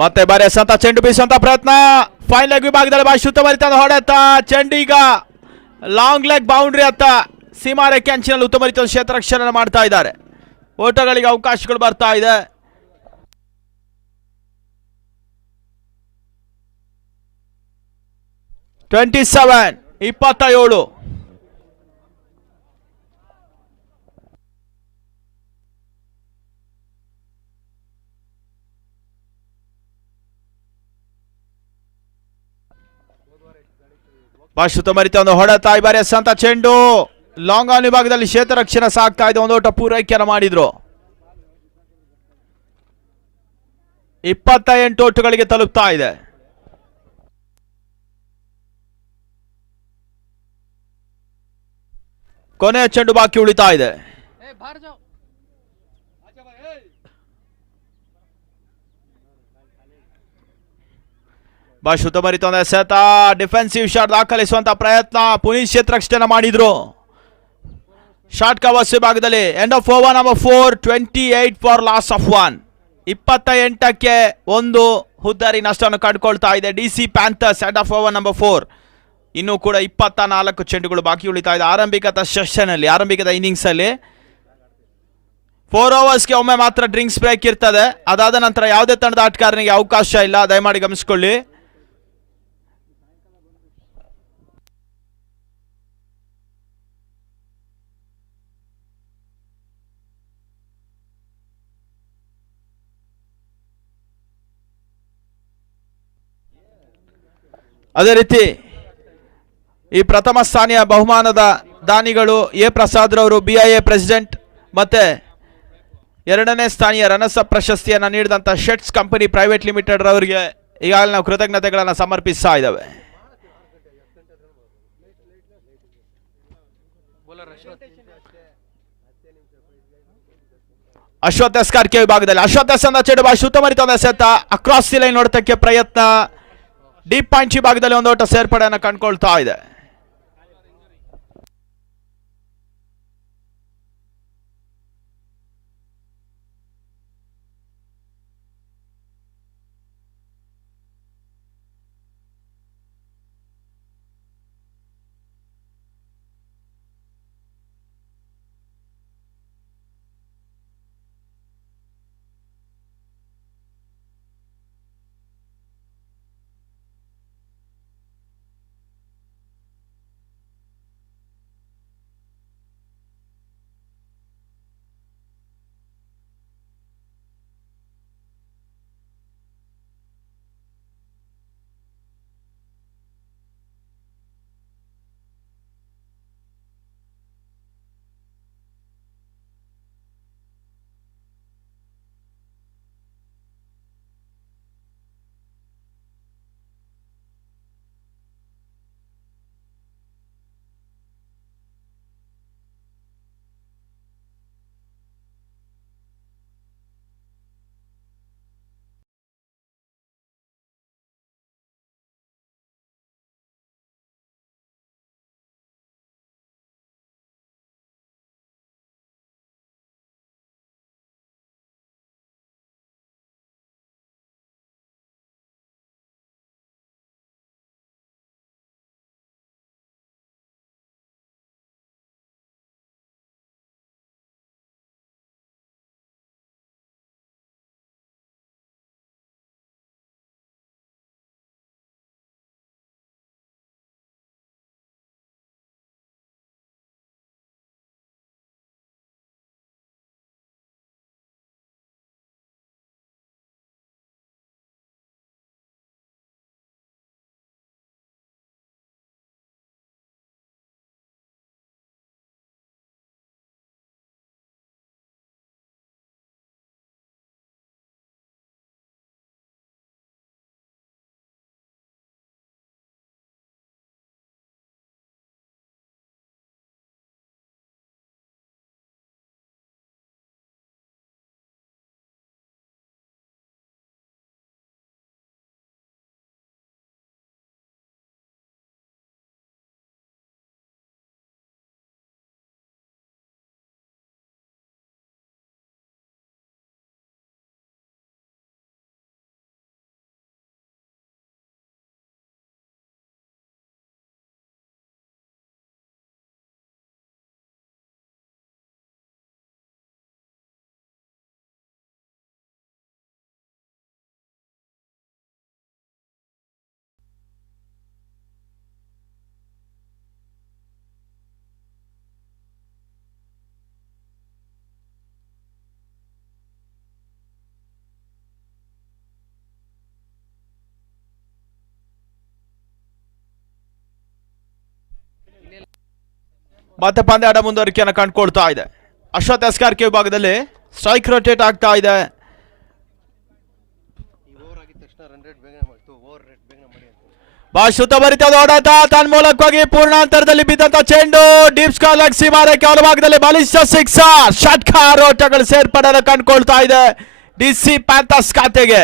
ಮತ್ತೆ ಬಾರಿ ಎಸೆತ ಚೆಂಡು ಬೀಸುವಂತ ಪ್ರಯತ್ನ. ಫೈನ್ ಲೆಗ್ ವಿಭಾಗದಲ್ಲಿ ಬಹಳ ಉತ್ತಮರಿತ ಹೊಡೆತ. ಚೆಂಡು ಈಗ ಲಾಂಗ್ ಲೆಗ್ ಬೌಂಡ್ರಿ ಹತ್ತ ಸೀಮಾ ರೇಖೆ ಅಂಚಿನಲ್ಲಿ ಉತ್ತಮರಿತ ಕ್ಷೇತ್ರ ರಕ್ಷಣೆ ಮಾಡ್ತಾ ಇದ್ದಾರೆ. ಓಟಗಳಿಗೆ ಅವಕಾಶಗಳು ಬರ್ತಾ ಇದೆ. ಟ್ವೆಂಟಿ 27. ಬಾಶ್ ಸುತ್ತಮರಿತ ಒಂದು ಹೊಡೆತ ಈ ಬಾರಿ ಎಸೆದಂತ ಚೆಂಡು ಲಾಂಗ್ ಆನ್ ವಿಭಾಗದಲ್ಲಿ ಕ್ಷೇತ್ರರಕ್ಷಣೆ ಸಾಕ್ತಾ ಇದೆ. ಒಂದು ಓಟ ಪೂರೈಕೆಯನ್ನು ಮಾಡಿದ್ರು. 28 ಓಟಗಳಿಗೆ ತಲುಪ್ತಾ ಇದೆ. ಕೊನೆಯ ಚೆಂಡು ಬಾಕಿ ಉಳಿತಾ ಇದೆ. ಬಾಶ್ ಸುತ್ತಮರಿತ ಒಂದು ಎಸೆತ ಡಿಫೆನ್ಸಿವ್ ಶಾಟ್ ದಾಖಲಿಸುವಂತ ಪ್ರಯತ್ನ. ಪುನೀತ್ ಕ್ಷೇತ್ರರಕ್ಷಣೆ ಮಾಡಿದ್ರು. ಶಾರ್ಟ್ ಕವರ್ಸ್ ವಿಭಾಗದಲ್ಲಿ end of over number 4, 28 for loss of 1. 28ಕ್ಕೆ ಒಂದು ಹುದ್ದಾರಿ ನಷ್ಟವನ್ನು ಕಂಡುಕೊಳ್ತಾ ಇದೆ DC panthers. End of over number 4. ಇನ್ನೂ ಕೂಡ 24 ಚೆಂಡುಗಳು ಬಾಕಿ ಉಳಿತಾ ಇದೆ. ಆರಂಭಿಕದ ಇನ್ನಿಂಗ್ಸ್ ಅಲ್ಲಿ 4 ಓವರ್ಸ್ಗೆ ಒಮ್ಮೆ ಮಾತ್ರ ಡ್ರಿಂಕ್ಸ್ ಬ್ರೇಕ್ ಇರ್ತದೆ. ಅದಾದ ನಂತರ ಯಾವುದೇ ತಂಡದ ಆಟಗಾರನಿಗೆ ಅವಕಾಶ ಇಲ್ಲ, ದಯಮಾಡಿ ಗಮನಿಸಿಕೊಳ್ಳಿ. ಅದೇ ರೀತಿ ಈ ಪ್ರಥಮ ಸ್ಥಾನೀಯ ಬಹುಮಾನದ ದಾನಿಗಳು ಎ ಪ್ರಸಾದ್ ರವರು, BIA ಪ್ರೆಸಿಡೆಂಟ್, ಮತ್ತೆ ಎರಡನೇ ಸ್ಥಾನೀಯ ರನರ್ಸ್ ಅಪ್ ಪ್ರಶಸ್ತಿಯನ್ನು ನೀಡಿದಂಥ ಶೆಟ್ಸ್ ಕಂಪನಿ ಪ್ರೈವೇಟ್ ಲಿಮಿಟೆಡ್ ರವರಿಗೆ ಈಗಾಗಲೇ ನಾವು ಕೃತಜ್ಞತೆಗಳನ್ನು ಸಮರ್ಪಿಸ್ತಾ ಇದ್ದಾವೆ. ಅಶ್ವಥ್ ಎಸ್ಕಾರ್ಕೆ ವಿಭಾಗದಲ್ಲಿ ಅಶ್ವಥ್ ಎಸೆದ ಚೆಂಡು ಬಾಶ್ ಸುತ್ತಮರಿತ ಎಸೆತ ಅಕ್ರಾಸ್ ದಿ ಲೈನ್ ನೋಡತಕ್ಕೆ ಪ್ರಯತ್ನ. ಡೀಪ್ ಪಾಯಿಂಟ್ ವಿಭಾಗದಲ್ಲಿ ಒಂದು ಓಟ ಸೇರ್ಪಡೆಯನ್ನು ಕಂಡುಕೊಳ್ತಾ ಇದೆ. ಮತ್ತೆ ಪಂದ್ಯಾಟ ಮುಂದುವರಿಕೆಯನ್ನು ಕಂಡುಕೊಳ್ತಾ ಇದೆ. ಅಶ್ವಥ್ ಎಸ್ಕಾರ್ಕೆ ವಿಭಾಗದಲ್ಲಿ ಸ್ಟ್ರೈಕ್ ರೊಟೇಟ್ ಆಗ್ತಾ ಇದೆ. ಸುತ್ತಮರಿತದ ಓಡಾಟ ತನ್ಮೂಲಕವಾಗಿ ಪೂರ್ಣಾಂತರದಲ್ಲಿ ಬಿದ್ದಂತ ಚೆಂಡು ಡೀಪ್ ಸ್ಕಾಲರ್ ಸೀಮಾರೇಖೆ ಹೊರಭಾಗದಲ್ಲಿ ಬಲಿಷ್ಠ ಸಿಕ್ಸರ್ ಷಟ್ಕಾರ ಓಟಗಳು ಸೇರ್ಪಡೆಯನ್ನು ಕಂಡುಕೊಳ್ತಾ ಇದೆ ಡಿಸಿ ಪ್ಯಾಂಥರ್ಸ್ ಖಾತೆಗೆ.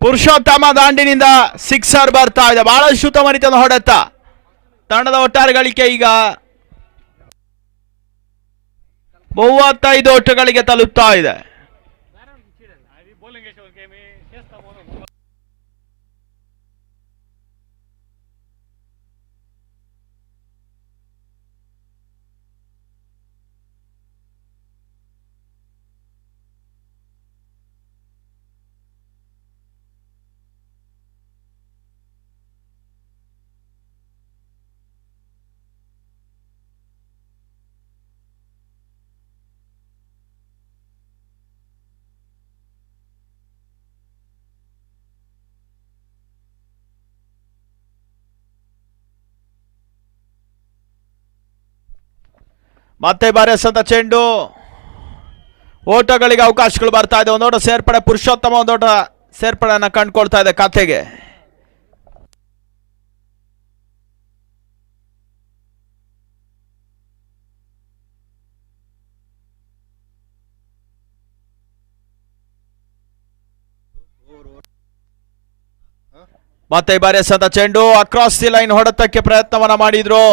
ಪುರುಷೋತ್ತಮ ದಾಂಡಿನಿಂದ ಸಿಕ್ಸರ್ ಬರ್ತಾ ಇದೆ. ಬಹಳ ಸುತ್ತಮರಿತದ ಹೊಡೆತ. ತಂಡದ ಒಟ್ಟಾರೆ ಗಳಿಕೆ ಈಗ 35 ಓಟಗಳಿಗೆ ತಲುಪ್ತಾ ಇದೆ. ಮತ್ತೆ ಬಾರಿ ಎಸೆದ ಚೆಂಡು ಓಟಗಳಿಗೆ ಅವಕಾಶಗಳು ಬರ್ತಾ ಇದೆ. ಒಂದೋಟ ಸೇರ್ಪಡೆ ಪುರುಷೋತ್ತಮ ಒಂದೋಟ ಸೇರ್ಪಡೆಯನ್ನು ಕಂಡುಕೊಳ್ತಾ ಇದೆ ಖಾತೆಗೆ. ಮತ್ತೆ ಬಾರಿ ಎಸೆದ ಚೆಂಡು ಅಕ್ರಾಸ್ ದಿ ಲೈನ್ ಹೊಡೆತಕ್ಕೆ ಪ್ರಯತ್ನವನ್ನ ಮಾಡಿದ್ರು.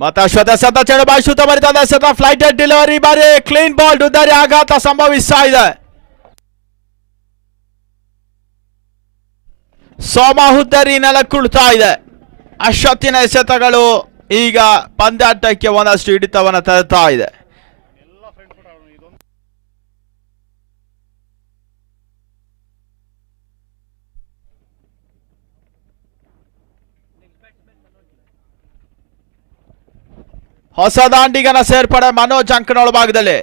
ಮತ್ತೆ ಅಶ್ವಥ ಎಸೆದ ಚೆಂಡು ಬಾಯಿಸುತ್ತ ಬರಿತದೆ. ಎಸೆದ ಫ್ಲೈಟ್ ಡೆಲಿವರಿ ಬಾರಿ ಕ್ಲೀನ್ ಬಾಲ್ ಉದ್ದಾರಿ ಆಘಾತ ಸಂಭವಿಸ್ತಾ ಇದೆ. ಸೋಮ ಹುದ್ದರಿ ನೆಲಕ್ಕುಳ್ತಾ ಇದೆ. ಅಶ್ವತ್ತಿನ ಎಸೆತಗಳು ಈಗ ಪಂದ್ಯಾಟಕ್ಕೆ ಒಂದಷ್ಟು ಹಿಡಿತವನ್ನು ತರುತ್ತಾ ಇದೆ. ಹೊಸ ದಾಂಡಿಗನ ಸೇರ್ಪಡೆ ಮನೋಜ್ ಅಂಕನೊಳ ಭಾಗದಲ್ಲಿ.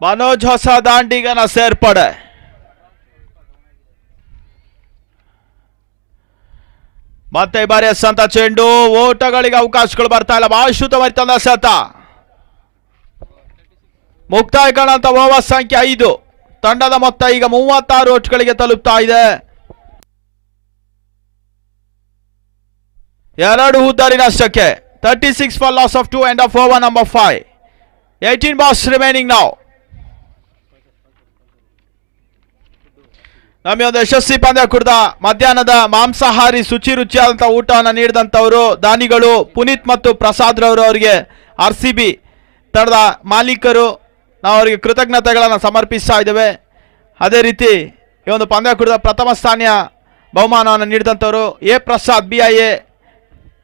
ಮನೋಜ್ ಹೊಸ ದಾಂಡಿಗನ ಸೇರ್ಪಡೆ. ಮತ್ತೆ ಬಾರಿ ಎಸೆದ ಚೆಂಡು ಓಟಗಳಿಗೆ ಅವಕಾಶಗಳು ಬರ್ತಾ ಇಲ್ಲ. ಬಹಳ ಶುದ್ಧವರಿತಂದ ಎಸೆತ. ಮುಕ್ತಾಯ ಕಾಣಂತ ಓವರ್ ಸಂಖ್ಯೆ 5. ತಂಡದ ಮೊತ್ತ ಈಗ 36 ಓಟ್ಗಳಿಗೆ ತಲುಪ್ತಾ ಇದೆ. 2 ಉದ್ದಾರಿ ನಷ್ಟಕ್ಕೆ 36 for loss of 2 end of over number 5. 18 balls remaining now. ನಮಗೆ ಒಂದು ಯಶಸ್ವಿ ಪಂದ್ಯ ಕುಡ್ದ ಮಧ್ಯಾಹ್ನದ ಮಾಂಸಾಹಾರಿ ಶುಚಿ ರುಚಿಯಾದಂಥ ಊಟವನ್ನು ನೀಡಿದಂಥವರು ದಾನಿಗಳು ಪುನೀತ್ ಮತ್ತು ಪ್ರಸಾದ್ ರವರು ಅವರಿಗೆ RCB ತಂಡದ ಮಾಲೀಕರು ನಾವು ಅವರಿಗೆ ಕೃತಜ್ಞತೆಗಳನ್ನು ಸಮರ್ಪಿಸ್ತಾ ಇದ್ದೇವೆ. ಅದೇ ರೀತಿ ಈ ಒಂದು ಪಂದ್ಯ ಕುಡಿದ ಪ್ರಥಮ ಸ್ಥಾನೀಯ ಬಹುಮಾನವನ್ನು ನೀಡಿದಂಥವರು ಎ ಪ್ರಸಾದ್ BIA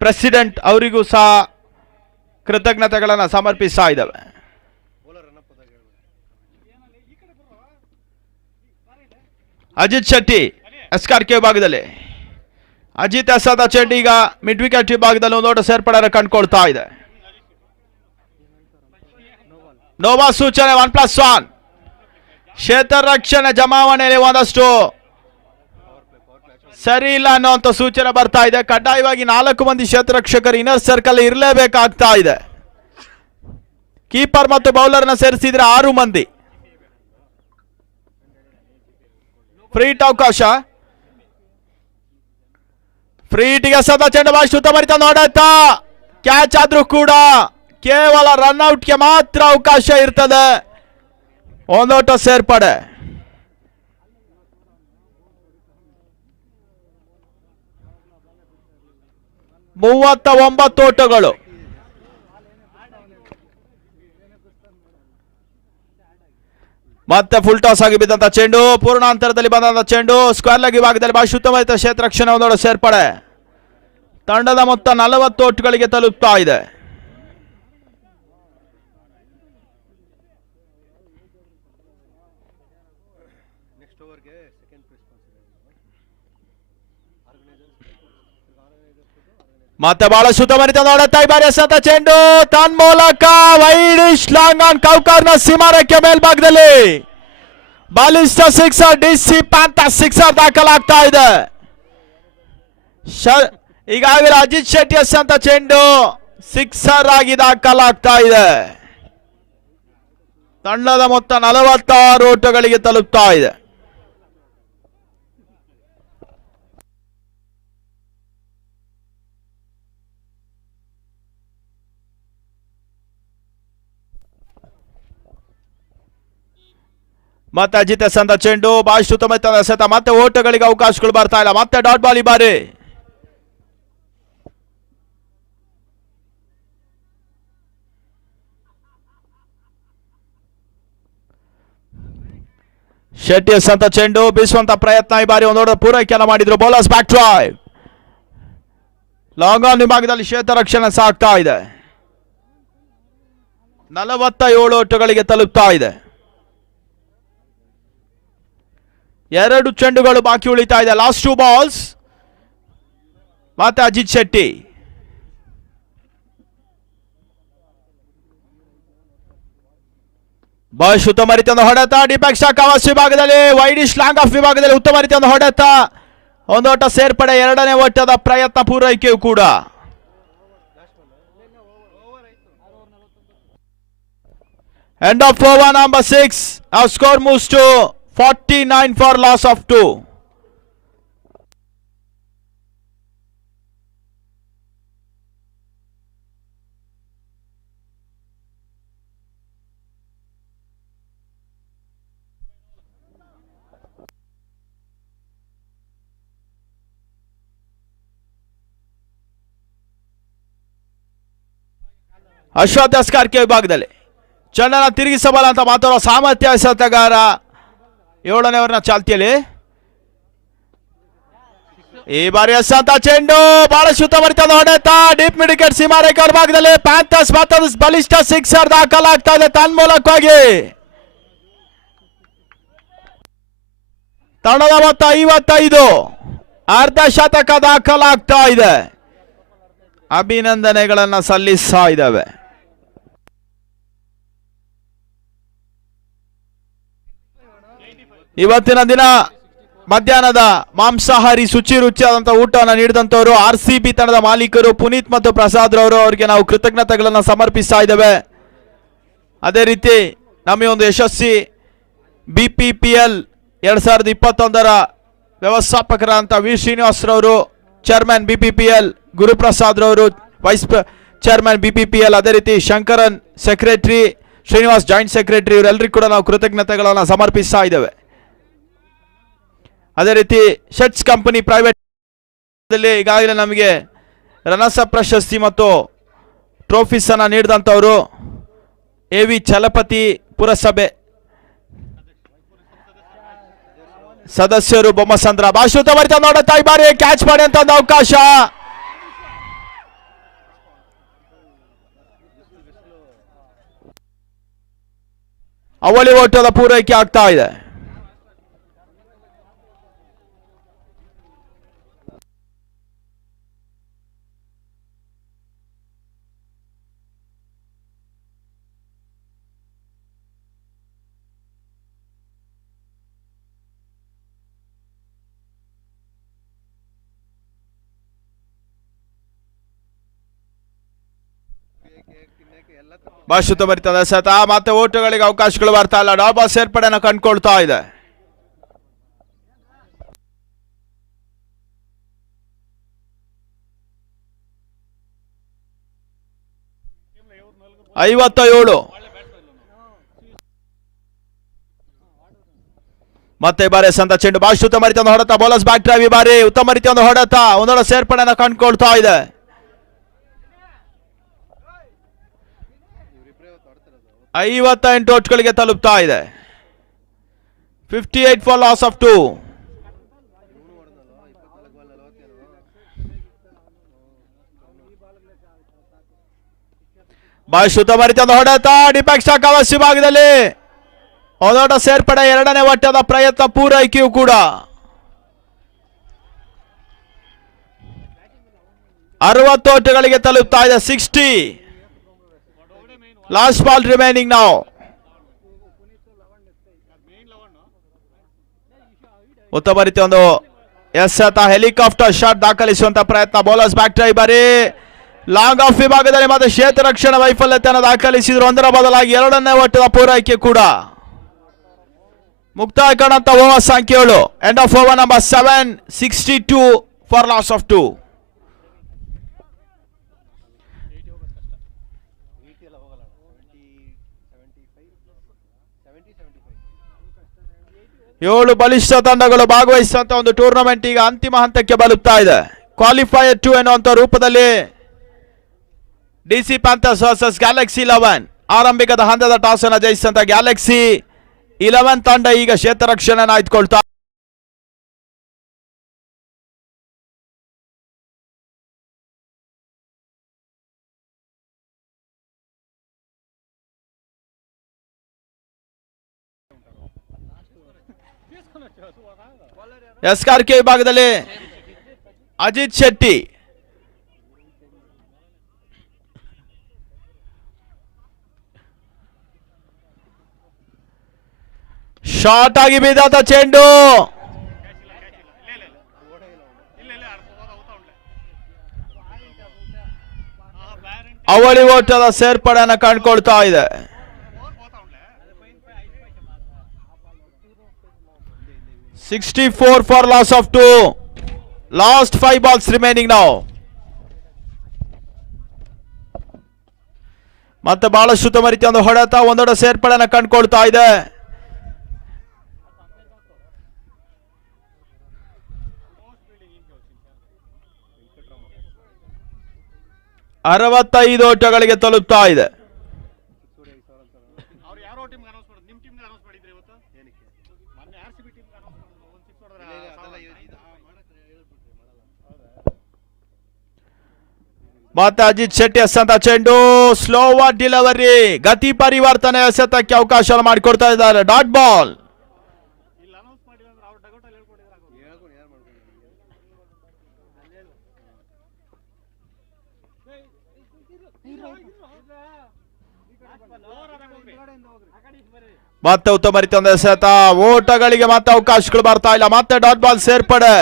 ಪ್ರೆಸಿಡೆಂಟ್ ಅವರಿಗೂ ಸಹ ಕೃತಜ್ಞತೆಗಳನ್ನು ಸಮರ್ಪಿಸ್ತಾ ಇದ್ದೇವೆ. ಅಜಿತ್ ಶೆಟ್ಟಿ ಎಸ್ಕಾರ್ಕೆ ವಿಭಾಗದಲ್ಲಿ. ಅಜಿತ್ ಎಸೆದ ಚೆಂಡು ಈಗ ಮಿಡ್ ವಿಕೆಟ್ ವಿಭಾಗದಲ್ಲಿ ಒಂದೋಟ ಸೇರ್ಪಡೆ ಕಂಡುಕೊಳ್ತಾ ಇದೆ. ನೋವಾ ಸೂಚನೆ 1+1. ಕ್ಷೇತ್ರ ರಕ್ಷಣೆ ಜಮಾವಣೆಯಲ್ಲಿ ಒಂದಷ್ಟು ಸರಿ ಇಲ್ಲ ಅನ್ನುವಂಥ ಸೂಚನೆ ಬರ್ತಾ ಇದೆ. ಕಡ್ಡಾಯವಾಗಿ 4 ಮಂದಿ ಕ್ಷೇತ್ರ ರಕ್ಷಕರು ಇನ್ನರ್ ಸರ್ಕಲ್ ಇರಲೇಬೇಕಾಗ್ತಾ ಇದೆ. ಕೀಪರ್ ಮತ್ತು ಬೌಲರ್ನ ಸೇರಿಸಿದ್ರೆ 6 ಮಂದಿ. ಫ್ರೀ ಹಿಟ್ ಅವಕಾಶ. ಫ್ರೀ ಹಿಟ್ಗೆ ಸದಾ ಚೆಂಡು ಬಾಯಿ ಸುತ್ತ ಬರಿತ ನೋಡತ್ತ ಕ್ಯಾಚ್ ಆದ್ರೂ ಕೂಡ ಕೇವಲ ರನ್ಔಟ್ಗೆ ಮಾತ್ರ ಅವಕಾಶ ಇರ್ತದೆ. ಒಂದೋಟ ಸೇರ್ಪಡೆ. ಮೂವತ್ತ 9 ಓಟಗಳು. ಮತ್ತೆ ಫುಲ್ ಟಾಸ್ ಆಗಿ ಬಿದ್ದಂತ ಚೆಂಡು, ಪೂರ್ಣಾಂತರದಲ್ಲಿ ಬಂದಂತ ಚೆಂಡು, ಸ್ಕ್ವೇರ್ ಲೆಗ್ ವಿಭಾಗದಲ್ಲಿ ಬಹಳ ಉತ್ತಮವಾದ ಕ್ಷೇತ್ರ ರಕ್ಷಣೆ ಒಂದೊಡ ಸೇರ್ಪಡೆ. ತಂಡದ ಮೊತ್ತ 40 ಓಟ್ಗಳಿಗೆ ತಲುಪ್ತಾ ಇದೆ. ಮತ್ತೆ ಬಹಳ ಸುತ್ತಮರಿತ ನೋಡುತ್ತಾ ಈ ಬಾರಿ ಎಸೆದ ಚೆಂಡು ತನ್ಮೂಲಕ ವೈಡಿಶ್ ಲಾಂಗ್ ಆನ್ ಕೌಕಾರ್ನ ಸೀಮಾರೇಖೆ ಮೇಲ್ಭಾಗದಲ್ಲಿ ಬಾಲಿಸ್ಟ ಸಿಕ್ಸರ್, ಡಿಸಿ ಪ್ಯಾಂತ ಸಿಕ್ಸರ್ ದಾಖಲಾಗ್ತಾ ಇದೆ. ಈಗಾಗಲೇ ಅಜಿತ್ ಶೆಟ್ಟಿ ಎಸೆದ ಚೆಂಡು ಸಿಕ್ಸರ್ ಆಗಿ ದಾಖಲಾಗ್ತಾ ಇದೆ. ತಂಡದ ಮೊತ್ತ 46 ಓಟಗಳಿಗೆ ತಲುಪ್ತಾ ಇದೆ. ಮತ್ತೆ ಅಜಿತ್ ಎಸೆದ ಚೆಂಡು ಬಹಳ ಉತ್ತಮವಾದ ಎಸೆತ, ಮತ್ತೆ ಓಟಗಳಿಗೆ ಅವಕಾಶಗಳು ಬರ್ತಾ ಇಲ್ಲ. ಮತ್ತೆ ಡಾಟ್ ಬಾಲ್ ಈ ಬಾರಿ. ಶೆಟ್ಟಿ ಎಸೆದ ಚೆಂಡು ಬೀಸುವಂತ ಪ್ರಯತ್ನ ಈ ಬಾರಿ ಒಂದೊಡ ಪೂರೈಕೆಯನ್ನು ಮಾಡಿದ್ರು. Bowlers back drive, long on ವಿಭಾಗದಲ್ಲಿ ಕ್ಷೇತ್ರ ರಕ್ಷಣೆ ಸಾಗ್ತಾ ಇದೆ. 47 ಓಟಗಳಿಗೆ ತಲುಪ್ತಾ ಇದೆ. 2 ಚೆಂಡುಗಳು ಬಾಕಿ ಉಳಿತಾ ಇದೆ. Last 2 balls. ಮತ್ತೆ ಅಜಿತ್ ಶೆಟ್ಟಿ ಬಹಳ ಉತ್ತಮ ರೀತಿಯ ಹೊಡೆತ, ಡಿಪೆಕ್ಸ್ ಕವರ್ಸ್ ವಿಭಾಗದಲ್ಲಿ ವೈಡಿಶ್ ಲಾಂಗ್ ಆಫ್ ವಿಭಾಗದಲ್ಲಿ ಉತ್ತಮ ರೀತಿಯ ಹೊಡೆತ, ಒಂದೋಟ ಸೇರ್ಪಡೆ, ಎರಡನೇ ಓಟದ ಪ್ರಯತ್ನ ಪೂರೈಕೆಯೂ ಕೂಡ. End of over number 6. Our score moves to 49 for loss of 2. Ashwath ಎಸ್ಕಾರ್ಕೆ ವಿಭಾಗದಲ್ಲಿ ಚೆಂಡನ್ನ ತಿರುಗಿಸಬಲ್ಲ ಅಂತ ಮಾತಾಡೋ ಸಾಮರ್ಥ್ಯ ಎಸೆತಗಾರ 7ನೇ ಓವರ್ನ ಚಾಲ್ತಿಯಲ್ಲಿ. ಈ ಬಾರಿ ಎಸೆತ ಚೆಂಡು ಬಹಳ ಉತ್ತಮ ಹೊಡೆತ, ಡೀಪ್ ಮಿಡ್ ವಿಕೆಟ್ ಸೀಮಾರೇಖೆ ಭಾಗದಲ್ಲಿ ಪ್ಯಾಂಥರ್ಸ್ ಮತ್ತೊಂದು ಬಲಿಷ್ಠ ಸಿಕ್ಸರ್ ದಾಖಲಾಗ್ತಾ ಇದೆ. ತನ್ಮೂಲಕವಾಗಿ ತಂಡದ ಮೊತ್ತ 55, ಅರ್ಧ ಶತಕ ದಾಖಲಾಗ್ತಾ ಇದೆ. ಅಭಿನಂದನೆಗಳನ್ನ ಸಲ್ಲಿಸ್ತಾ ಇದ್ದಾವೆ. ಇವತ್ತಿನ ದಿನ ಮಧ್ಯಾಹ್ನದ ಮಾಂಸಾಹಾರಿ ಶುಚಿ ರುಚಿಯಾದಂತಹ ಊಟವನ್ನು ನೀಡಿದಂತವರು RCB ತಂಡದ ಮಾಲೀಕರು ಪುನೀತ್ ಮತ್ತು ಪ್ರಸಾದ್ ರವರು, ಅವರಿಗೆ ನಾವು ಕೃತಜ್ಞತೆಗಳನ್ನು ಸಮರ್ಪಿಸ್ತಾ ಇದ್ದೇವೆ. ಅದೇ ರೀತಿ ನಮಗೆ ಒಂದು ಯಶಸ್ವಿ BPPL 2021ರ ವ್ಯವಸ್ಥಾಪಕರಾದಂಥ ವಿ ಶ್ರೀನಿವಾಸರವರು, ಚೇರ್ಮನ್ BPPL ಗುರುಪ್ರಸಾದ್ ರವರು, ವೈಸ್ ಚೇರ್ಮನ್ BPPL, ಅದೇ ರೀತಿ Shankaran secretary, Srinivas joint secretary, ಇವರೆಲ್ಲರಿಗೂ ಕೂಡ ನಾವು ಕೃತಜ್ಞತೆಗಳನ್ನು ಸಮರ್ಪಿಸ್ತಾ ಇದ್ದೇವೆ. ಅದೇ ರೀತಿ ಶೆಟ್ಸ್ ಕಂಪನಿ ಪ್ರೈವೇಟ್ ಈಗಾಗಲೇ ನಮಗೆ ರನರ್ಸ್ ಅಪ್ ಪ್ರಶಸ್ತಿ ಮತ್ತು ಟ್ರೋಫೀಸ್ ಅನ್ನು ನೀಡಿದಂಥವರು AV ಚಲಪತಿ ಪುರಸಭೆ ಸದಸ್ಯರು ಬೊಮ್ಮಸಂದ್ರ. ಭಾಷುತ ಬರಿತ ನೋಡುತ್ತಾ ಈ ಬಾರಿ ಕ್ಯಾಚ್ ಮಾಡಿ ಅಂತ ಒಂದು ಅವಕಾಶ. ಅವಳಿ ಓಟದ ಪೂರೈಕೆ ಆಗ್ತಾ ಇದೆ. ಭಾಷುತ ಬರಿತದ ಸತ, ಮತ್ತೆ ಓಟಗಳಿಗೆ ಅವಕಾಶಗಳು ಬರ್ತಾ ಇಲ್ಲ. ಡಾಬಾ ಸೇರ್ಪಡೆಯನ್ನು ಕಂಡುಕೊಳ್ತಾ ಇದೆ. ಮತ್ತೆ ಈ ಬಾರಿ ಸಂತ ಚೆಂಡು ಭಾಷುತ ಮರಿತ ಒಂದು ಹೊಡೆತ, ಬೌಲರ್ಸ್ ಬ್ಯಾಕ್ ಡ್ರೈವ್ ಈ ಬಾರಿ ಉತ್ತಮ ರೀತಿಯ ಒಂದು ಹೊಡೆತ, ಒಂದೊಂದು ಸೇರ್ಪಡೆಯನ್ನು ಕಂಡುಕೊಳ್ತಾ ಇದೆ. 58 ಓಟ್ಗಳಿಗೆ ತಲುಪ್ತಾ ಇದೆ. 58 for loss of 2. ಬಾಯ್ಶುತ ಬರಿತಂದು ಹೊಡೆತ ಡಿಪೆಕ್ಸ್ಟಾ ಕವಚ್ ವಿಭಾಗದಲ್ಲಿ ಒಂದೋಟ ಸೇರ್ಪಡೆ, ಎರಡನೇ ಒಟ್ಟದ ಪ್ರಯತ್ನ ಪೂರೈಕೆಯೂ ಕೂಡ. 60 ಓಟಗಳಿಗೆ ತಲುಪ್ತಾ ಇದೆ. 60. ಲಾಸ್ಟ್ ಬಾಲ್ ರಿಮೈನಿಂಗ್ ನಾವು. ಉತ್ತಮ ರೀತಿ ಒಂದು ಎಸೆತ, ಹೆಲಿಕಾಪ್ಟರ್ ಶಾಟ್ ದಾಖಲಿಸುವಂತ ಪ್ರಯತ್ನ. ಬೌಲರ್ಸ್ ಬ್ಯಾಕ್ ಟ್ರೈ ಬಾರಿ ಲಾಂಗ್ ಆಫ್ ವಿಭಾಗದಲ್ಲಿ ಮತ್ತೆ ಕ್ಷೇತ್ರ ರಕ್ಷಣಾ ವೈಫಲ್ಯತೆಯನ್ನು ದಾಖಲಿಸಿದ್ರು. ಒಂದರ ಬದಲಾಗಿ ಎರಡನೇ ಒಟ್ಟದ ಪೂರೈಕೆ ಕೂಡ. ಮುಕ್ತಾಯ ಕಾಣುವಂತ ಓವರ್ ಸಂಖ್ಯೆ 7. End of over number 7. 62 for loss of 2. ಏಳು ಬಲಿಷ್ಠ ತಂಡಗಳು ಭಾಗವಹಿಸುವಂತ ಒಂದು ಟೂರ್ನಮೆಂಟ್ ಈಗ ಅಂತಿಮ ಹಂತಕ್ಕೆ ಬಲುತ್ತಾ ಇದೆ. ಕ್ವಾಲಿಫೈಯರ್ 2 ಎನ್ನುವಂತ ರೂಪದಲ್ಲಿ ಡಿಸಿ ಪ್ಯಾಂಥರ್ಸ್ ವರ್ಸಸ್ ಗ್ಯಾಲಕ್ಸಿ 11. ಆರಂಭಿಕದ ಹಂತದ ಟಾಸ್ ಅನ್ನು ಜಯಿಸಿದಂತ ಗ್ಯಾಲಕ್ಸಿ 11 ತಂಡ ಈಗ ಕ್ಷೇತ್ರ ರಕ್ಷಣೆ ಆಯ್ದುಕೊಳ್ತಾ. ಎಸ್ಆರ್ಕೆ ವಿಭಾಗದಲ್ಲಿ ಅಜಿತ್ ಶೆಟ್ಟಿ, ಶಾರ್ಟ್ ಆಗಿ ಬಿದ್ದಂತ ಚೆಂಡು ಅವಳಿ ಓಟದ ಸೇರ್ಪಡೆಯನ್ನು ಕಂಡುಕೊಳ್ತಾ ಇದೆ. $64 for loss of 2. Last 5 balls remaining now. ಮತ್ತೆ ಬಹಳಷ್ಟು ಉತ್ತಮ ರೀತಿಯ ಒಂದು ಹೊಡೆತ, ಒಂದೊಡ ಸೇರ್ಪಡೆಯನ್ನು ಕಂಡುಕೊಳ್ತಾ ಇದೆ. $65 ಓಟಗಳಿಗೆ ತಲುಪ್ತಾ ಇದೆ. ಮತ್ತೆ ಅಜಿತ್ ಶೆಟ್ಟಿ ಎಸೆತ ಚೆಂಡು, ಸ್ಲೋವರ್ ಡಿಲಿವರಿ, ಗತಿ ಪರಿವರ್ತನೆ ಎಸೆತಕ್ಕೆ ಅವಕಾಶ ಮಾಡಿಕೊಡ್ತಾ ಇದ್ದಾರೆ. Dot ball. ಮತ್ತೆ ಉತ್ತಮ ರೀತಿಯ ಒಂದು ಎಸೆತ, ಓಟಗಳಿಗೆ ಮತ್ತೆ ಅವಕಾಶಗಳು ಬರ್ತಾ ಇಲ್ಲ. ಮತ್ತೆ ಡಾಟ್ ಬಾಲ್ ಸೇರ್ಪಡೆ.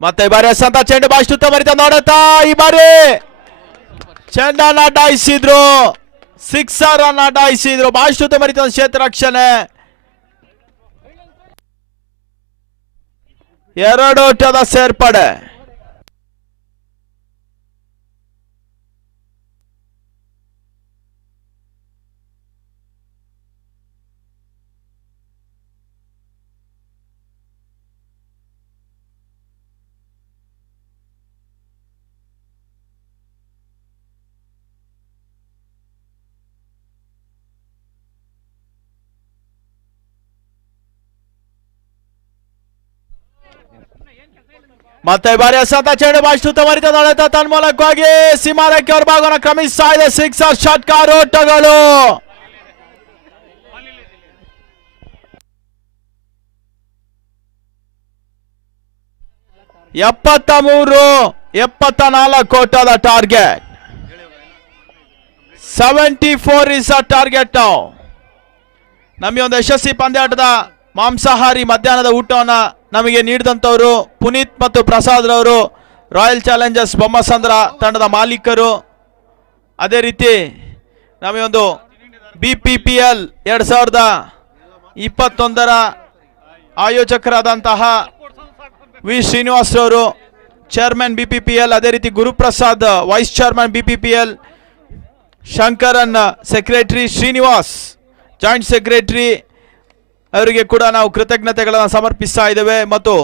ಮತ್ತೆ ಈ ಬಾರಿ ಎಸೆತ ಚೆಂಡು ಬಾಸ್ಟ್ ಉತ್ತಮ ರೀತಿಯ ನೋಡುತ್ತಾ ಈ ಬಾರಿ ಚೆಂಡನ್ನ ಅಡ್ಡಾಯಿಸಿದ್ರು, ಸಿಕ್ಸರ್ ಅನ್ನ ಅಡ್ಡಾಯಿಸಿದ್ರು. ಬಾಸ್ಟ್ ಉತ್ತಮ ರೀತಿಯ ಕ್ಷೇತ್ರ ರಕ್ಷಣೆ. 2 ಓಟದ ಸೇರ್ಪಡೆ. ಮತ್ತೆ ಈ ಬಾರಿ ಎಸೆತ ಚೆಂಡು ಬಾಸ್ಟ್ ಉತ್ತಮ ರೀತಿಯ ನೋಡುತ್ತಾ ತನ್ಮೂಲಕವಾಗಿ ಸೀಮಾರೇಖೆ ಅವರ ಭಾಗವನ್ನು ಕ್ರಮಿಸ್ತಾ ಇದೆ. ಸಿಕ್ಸರ್ ಷಟ್ಕಾರ ಓಟಗಳು. $74 ಓಟದ target. 74 is a target now. ನಮಗೆ ಒಂದು ಯಶಸ್ವಿ ಪಂದ್ಯಾಟದ ಮಾಂಸಾಹಾರಿ ಮಧ್ಯಾಹ್ನದ ಊಟವನ್ನ ನಮಗೆ ನೀಡಿದಂಥವರು ಪುನೀತ್ ಮತ್ತು ಪ್ರಸಾದ್ ರವರು, ರಾಯಲ್ ಚಾಲೆಂಜರ್ಸ್ ಬೊಮ್ಮಸಂದ್ರ ತಂಡದ ಮಾಲೀಕರು. ಅದೇ ರೀತಿ ನಮಗೆ ಒಂದು BPPL 2021 ಆಯೋಜಕರಾದಂತಹ ವಿ ಶ್ರೀನಿವಾಸ್ ರವರು, ಚೇರ್ಮನ್ BPPL. ಅದೇ ರೀತಿ Guruprasad vice chairman BPPL, Shankaran secretary, Srinivas joint secretary, ಅವರಿಗೆ ಕೂಡ ನಾವು ಕೃತಜ್ಞತೆಗಳನ್ನು ಸಮರ್ಪಿಸ್ತಾ ಇದ್ದೇವೆ. ಮತ್ತು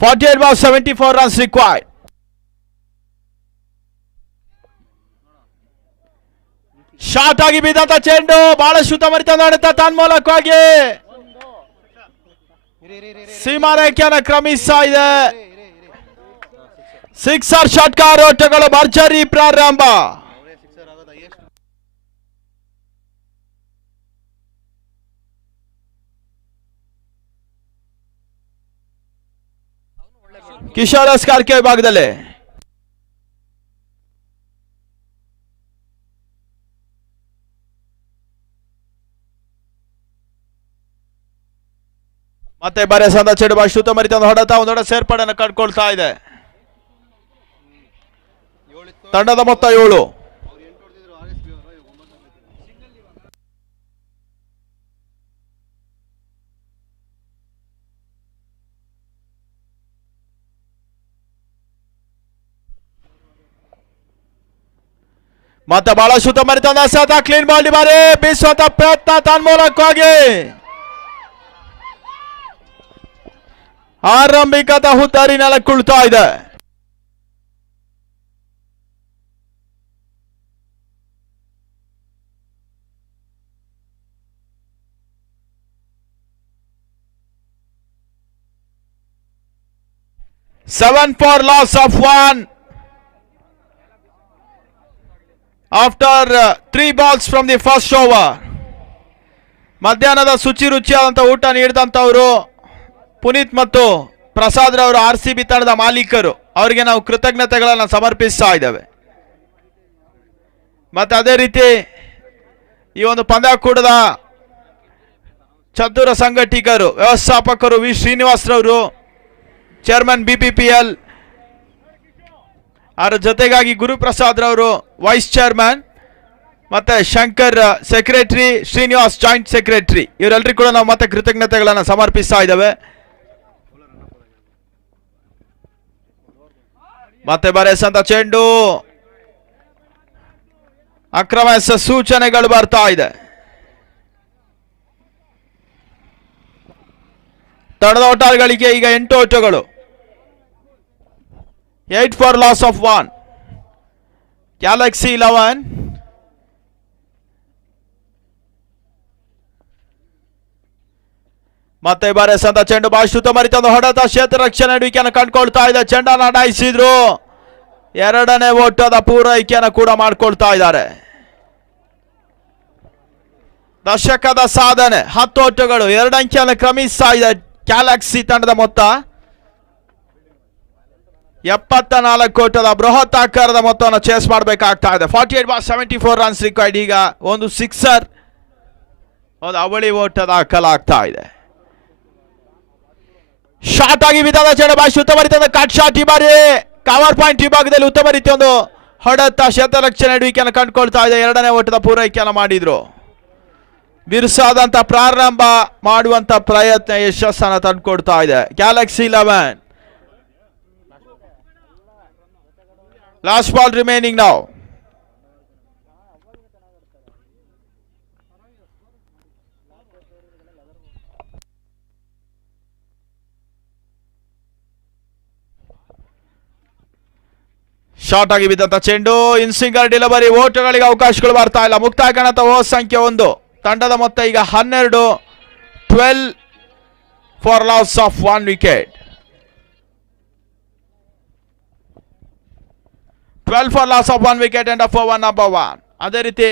$48 balls, 74 runs required. ಶಾರ್ಟ್ ಆಗಿ ಬಿದ್ದಂತ ಚೆಂಡು ಬಹಳಷ್ಟು ಉತ್ತಮ ನಡೆಯುತ್ತಾ ತನ್ಮೂಲಕವಾಗಿ ಸೀಮಾ ರೇಖೆಯನ್ನು ಕ್ರಮಿಸ್ತಾ ಇದೆ. ಸಿಕ್ಸರ್ ಷಟ್ಕಾರ ಓಟಗಳ ಭರ್ಜರಿ ಪ್ರಾರಂಭ. ಕಿಶೋರ್ ಎಸ್ ಕಾರ್ಕೆ ವಿಭಾಗದಲ್ಲಿ ಮತ್ತೆ ಬರೆಸಂದ ಚೆಡು ಬಾಯಿ ಶೂತ ಮರಿತ ಒಂದು ಹೊಡೆತ ಒಂದೊಡೆ ಸೇರ್ಪಡೆಯನ್ನು ಕಂಡುಕೊಳ್ತಾ ಇದೆ. ತಂಡದ ಮೊತ್ತ 7. ಮತ್ತೆ ಬಹಳ ಶೂತ ಮರಿತ ಒಂದು ಕ್ಲೀನ್ ಬಾಲ್ ಬಾರಿ ಬೀಸುವಂತ ಪ್ರಯತ್ನ ತನ್ಮೂಲಕವಾಗಿ ಆರಂಭಿಕದ ಹುದ್ದಾರಿ ನೆಲಕ್ಕುಳ್ತಾ ಇದೆ. Seven for loss of 1 after 3 balls from the first over. ಮಧ್ಯಾಹ್ನದ ಶುಚಿ ರುಚಿಯಾದಂಥ ಊಟ ನೀಡಿದಂಥವರು ಪುನೀತ್ ಮತ್ತು ಪ್ರಸಾದ್ ರವರು RCB ತಂಡದ ಮಾಲೀಕರು, ಅವರಿಗೆ ನಾವು ಕೃತಜ್ಞತೆಗಳನ್ನು ಸಮರ್ಪಿಸ್ತಾ ಇದ್ದೇವೆ. ಮತ್ತೆ ಅದೇ ರೀತಿ ಈ ಒಂದು ಪಂದ್ಯಾಕೂಟದ ಚತುರ ಸಂಘಟಕರು, ವ್ಯವಸ್ಥಾಪಕರು ವಿ ಶ್ರೀನಿವಾಸ್ ರವರು, ಚೇರ್ಮನ್ BPPL, ಅದರ ಜೊತೆಗಾಗಿ ಗುರುಪ್ರಸಾದ್ ರವರು ವೈಸ್ ಚೇರ್ಮನ್, ಮತ್ತೆ Shankar secretary, Srinivas joint secretary, ಇವರೆಲ್ಲರಿಗೂ ಕೂಡ ನಾವು ಮತ್ತೆ ಕೃತಜ್ಞತೆಗಳನ್ನು ಸಮರ್ಪಿಸ್ತಾ ಇದ್ದೇವೆ. ಮತ್ತೆ ಬರೆಸಂತ ಚೆಂಡು ಅಕ್ರಮ ಸೂಚನೆಗಳು ಬರ್ತಾ ಇದೆ. ತಂಡದ ಓಟಗಳಿಗೆ ಈಗ 8 ಓಟಗಳು. 8 for loss of 1. Galaxy 11. ಮತ್ತೆ ಬರೆಸಂತ ಚೆಂಡು ಬಾಶುತ ಮರಿತ ಒಂದು ಹೊಡೆತ ಕ್ಷೇತ್ರ ರಕ್ಷಣೆ ನಡುವಿಕೆಯನ್ನು ಕಂಡುಕೊಳ್ತಾ ಇದೆ. ಚೆಂಡನ್ನು ಅಡಾಯಿಸಿದ್ರು. ಎರಡನೇ ಓಟದ ಪೂರೈಕೆಯನ್ನು ಕೂಡ ಮಾಡಿಕೊಳ್ತಾ ಇದ್ದಾರೆ. ದಶಕದ ಸಾಧನೆ 10 ಓಟಗಳು, 2 ಅಂಕಿಯನ್ನು ಕ್ರಮಿಸ್ತಾ ಇದೆ ಗ್ಯಾಲಕ್ಸಿ ತಂಡದ ಮೊತ್ತ. 74 ಓಟದ ಬೃಹತ್ ಆಕಾರದ ಮೊತ್ತವನ್ನು ಚೇಸ್ ಮಾಡಬೇಕಾಗ್ತಾ ಇದೆ. 48 ಬಾಲ್ 74 ರನ್ಸ್ ರಿಕ್ವೈರ್ಡ್. ಈಗ ಒಂದು ಸಿಕ್ಸರ್, ಒಂದು ಅವಳಿ ಓಟ ದಾಖಲಾಗ್ತಾ ಇದೆ. ಶಾರ್ಟ್ ಆಗಿ ಬಿದ್ದ ಚೆಂಡು ಬಾಶ್ ಉತ್ತಮ ರೀತಿಯ ಕಟ್ ಶಾಟ್, ಈ ಬಾರಿ ಕವರ್ ಪಾಯಿಂಟ್ ವಿಭಾಗದಲ್ಲಿ ಉತ್ತಮ ರೀತಿಯ ಒಂದು ಹೊಡೆತ ಕ್ಷೇತ್ರ ರಕ್ಷಣೆ ನಡುವಿಕೆಯನ್ನು ಕಂಡುಕೊಳ್ತಾ ಇದೆ. ಎರಡನೇ ಓಟದ ಪೂರೈಕೆಯನ್ನು ಮಾಡಿದ್ರು. ಬಿರುಸಾದಂತ ಪ್ರಾರಂಭ ಮಾಡುವಂತ ಪ್ರಯತ್ನ ಯಶಸ್ಸನ್ನು ತಂದುಕೊಡ್ತಾ ಇದೆ Galaxy 11. Last ball remaining now. Short ಆಗಿ ಬಿದ್ದಂತ ಚೆಂಡು, ಇನ್ ಸಿಂಗಲ್ ಡೆಲಿವರಿ, ಓಟಗಳಿಗೆ ಅವಕಾಶಗಳು ಬರ್ತಾ ಇಲ್ಲ. ಮುಕ್ತಾಯ ಕಾಣತ ಓವರ್ ಸಂಖ್ಯೆ 1. ತಂಡದ ಮೊತ್ತ ಈಗ 12. 12 for loss of 1 wicket. 12 for loss of 1 wicket and for 1 number 1. ಅದೇ ರೀತಿ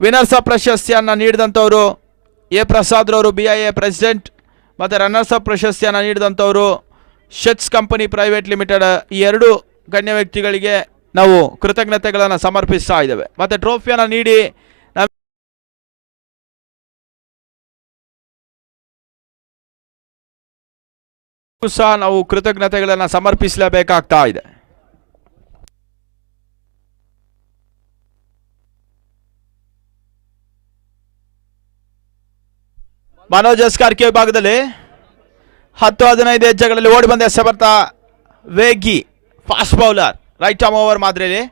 ವಿನರ್ಸ್ ಅಪ್ ಪ್ರಶಸ್ತಿಯನ್ನು ನೀಡಿದಂಥವರು ಎ ಪ್ರಸಾದ್ ರವರು, BIA ಪ್ರೆಸಿಡೆಂಟ್, ಮತ್ತು ರನ್ನರ್ಸ್ ಅಪ್ ಪ್ರಶಸ್ತಿಯನ್ನು ನೀಡಿದಂಥವರು ಶೆಟ್ಸ್ ಕಂಪನಿ ಪ್ರೈವೇಟ್ ಲಿಮಿಟೆಡ್. ಈ 2 ಗಣ್ಯ ವ್ಯಕ್ತಿಗಳಿಗೆ ನಾವು ಕೃತಜ್ಞತೆಗಳನ್ನು ಸಮರ್ಪಿಸ್ತಾ ಇದ್ದೇವೆ. ಮತ್ತೆ ಟ್ರೋಫಿಯನ್ನು ನೀಡಿ ಸಹ ನಾವು ಕೃತಜ್ಞತೆಗಳನ್ನು ಸಮರ್ಪಿಸಲೇಬೇಕಾಗ್ತಾ ಇದೆ. ಮನೋಜ್ ಎಸ್ಕಾರ್ಕೆ ವಿಭಾಗದಲ್ಲಿ 10-15 ಹೆಜ್ಜೆಗಳಲ್ಲಿ ಓಡಿ ಬಂದ ಎಸೆಬರ್ತ ವೇಗಿ fast bowler, right arm over ಮಾದರಿಯಲ್ಲಿ.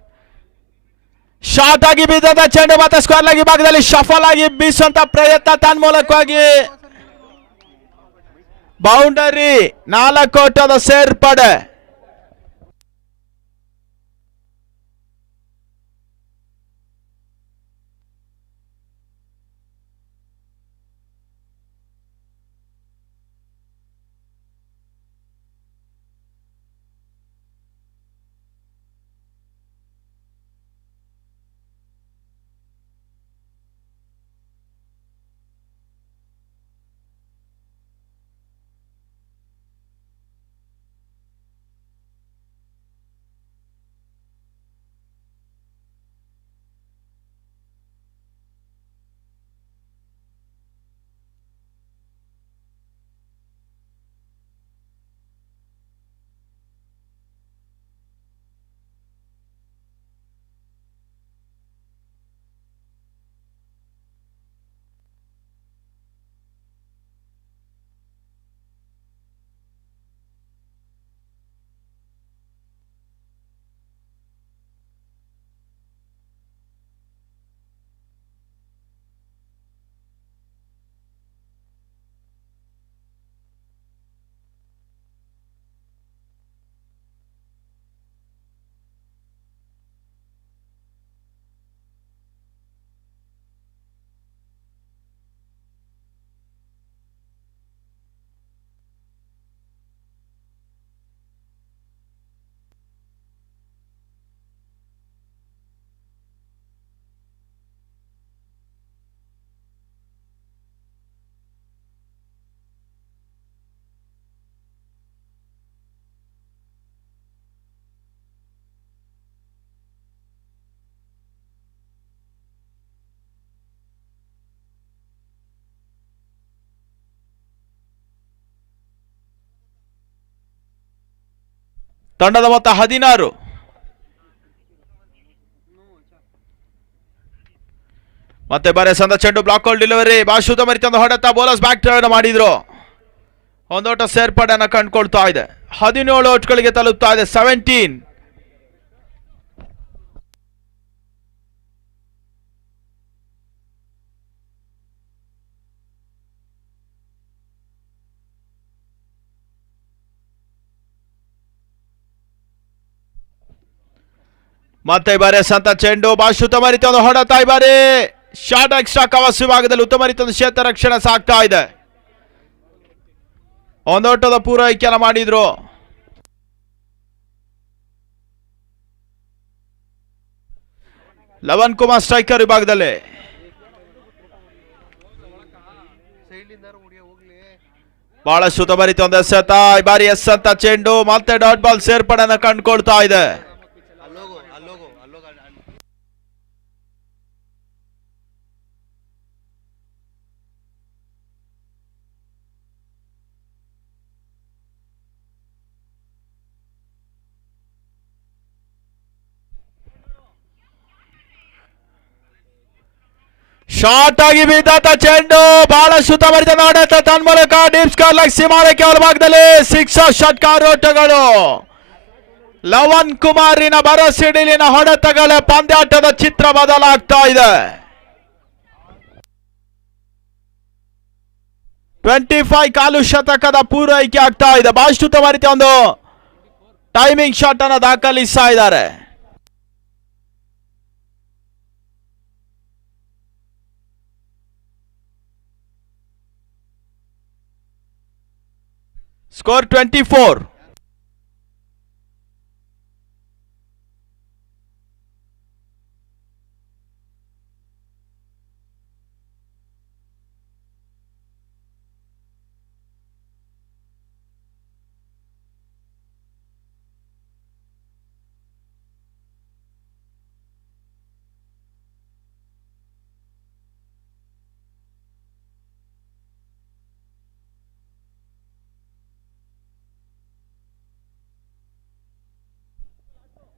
ಶಾರ್ಟ್ ಆಗಿ ಬಿದ್ದಂತ ಚೆಂಡು ಮತ್ತೆ ಸ್ಕ್ವೇರ್ ಲೆಗ್ ವಿಭಾಗದಲ್ಲಿ ಶಫಲ್ ಆಗಿ ಬೀಸುವಂತ ಪ್ರಯತ್ನ ತನ್ಮೂಲಕವಾಗಿ ಬೌಂಡರಿ. 4 ಓಟದ ಸೇರ್ಪಡೆ. ತಂಡದ ಮೊತ್ತ 16. ಮತ್ತೆ ಬಾರಿ ಸಂದ ಚೆಂಡು ಬ್ಲಾಕ್ ಹೋಲ್ ಡೆಲಿವರಿ ಬಾಶು ಉತ್ತಮ ರೀತಿಯ ಹೊಡೆತ ಬೌಲರ್ಸ್ ಬ್ಯಾಕ್ ಟರ್ನ್ ಮಾಡಿದ್ರು. ಒಂದೋಟ ಸೇರ್ಪಡೆಯನ್ನು ಕಂಡುಕೊಳ್ತಾ ಇದೆ. 17 ಔಟ್ಗಳಿಗೆ ತಲುಪ್ತಾ ಇದೆ. 17. ಮತ್ತೆ ಈ ಬಾರಿ ಸಂತ ಚೆಂಡು ಬಾಶು ಉತ್ತಮ ರೀತಿಯ ಒಂದು ಹೊಡೆತ. ಈ ಬಾರಿ ಶಾರ್ಟ್ ಎಕ್ಸ್ಟ್ರಾ ಕವರ್ಸ್ ವಿಭಾಗದಲ್ಲಿ ಉತ್ತಮ ರೀತಿಯ ಕ್ಷೇತ್ರ ರಕ್ಷಣೆ ಸಾಗ್ತಾ ಇದೆ. ಒಂದೋಟದ ಪೂರೈಕೆಯನ್ನು ಮಾಡಿದ್ರು. ಲವನ್ ಕುಮಾರ್ ಸ್ಟ್ರೈಕರ್ ವಿಭಾಗದಲ್ಲಿ. ಬಹಳಷ್ಟು ಉತ್ತಮ ರೀತಿಯ ಒಂದು ಎಸೆತ. ಈ ಬಾರಿ ಎಸ್ ಅಂತ ಚೆಂಡು ಮತ್ತೆ ಡಾಟ್ ಬಾಲ್ ಸೇರ್ಪಡೆಯನ್ನು ಕಂಡುಕೊಳ್ತಾ ಇದೆ. ಶಾರ್ಟ್ ಆಗಿ ಬಿದ್ದಂತ ಚೆಂಡು ಬಹಳಷ್ಟು ಉತ್ತಮ ರೀತಿಯ ಹೊಡೆತ ತನ್ಮೂಲಕ ಡೀಪ್ ಸ್ಕೋರ್ ಲೈಕ್ ಸೀಮಾರೇಖೆ ಭಾಗದಲ್ಲಿ 6 ಷಟ್ಕಾರ ಓಟಗಳು. ಲವನ್ ಕುಮಾರಿನ ಭರಸಿಡಿಲಿನ ಹೊಡೆತಗಳ ಪಂದ್ಯಾಟದ ಚಿತ್ರ ಬದಲಾಗ್ತಾ ಇದೆ. 25 ಕಾಲು ಶತಕದ ಪೂರೈಕೆ ಆಗ್ತಾ ಇದೆ. ಬಹಳಷ್ಟು ಉತ್ತಮ ರೀತಿಯ ಒಂದು ಟೈಮಿಂಗ್ ಶಾಟ್ ಅನ್ನು ದಾಖಲಿಸ್ತಾ ಇದ್ದಾರೆ. ಸ್ಕೋರ್ 24.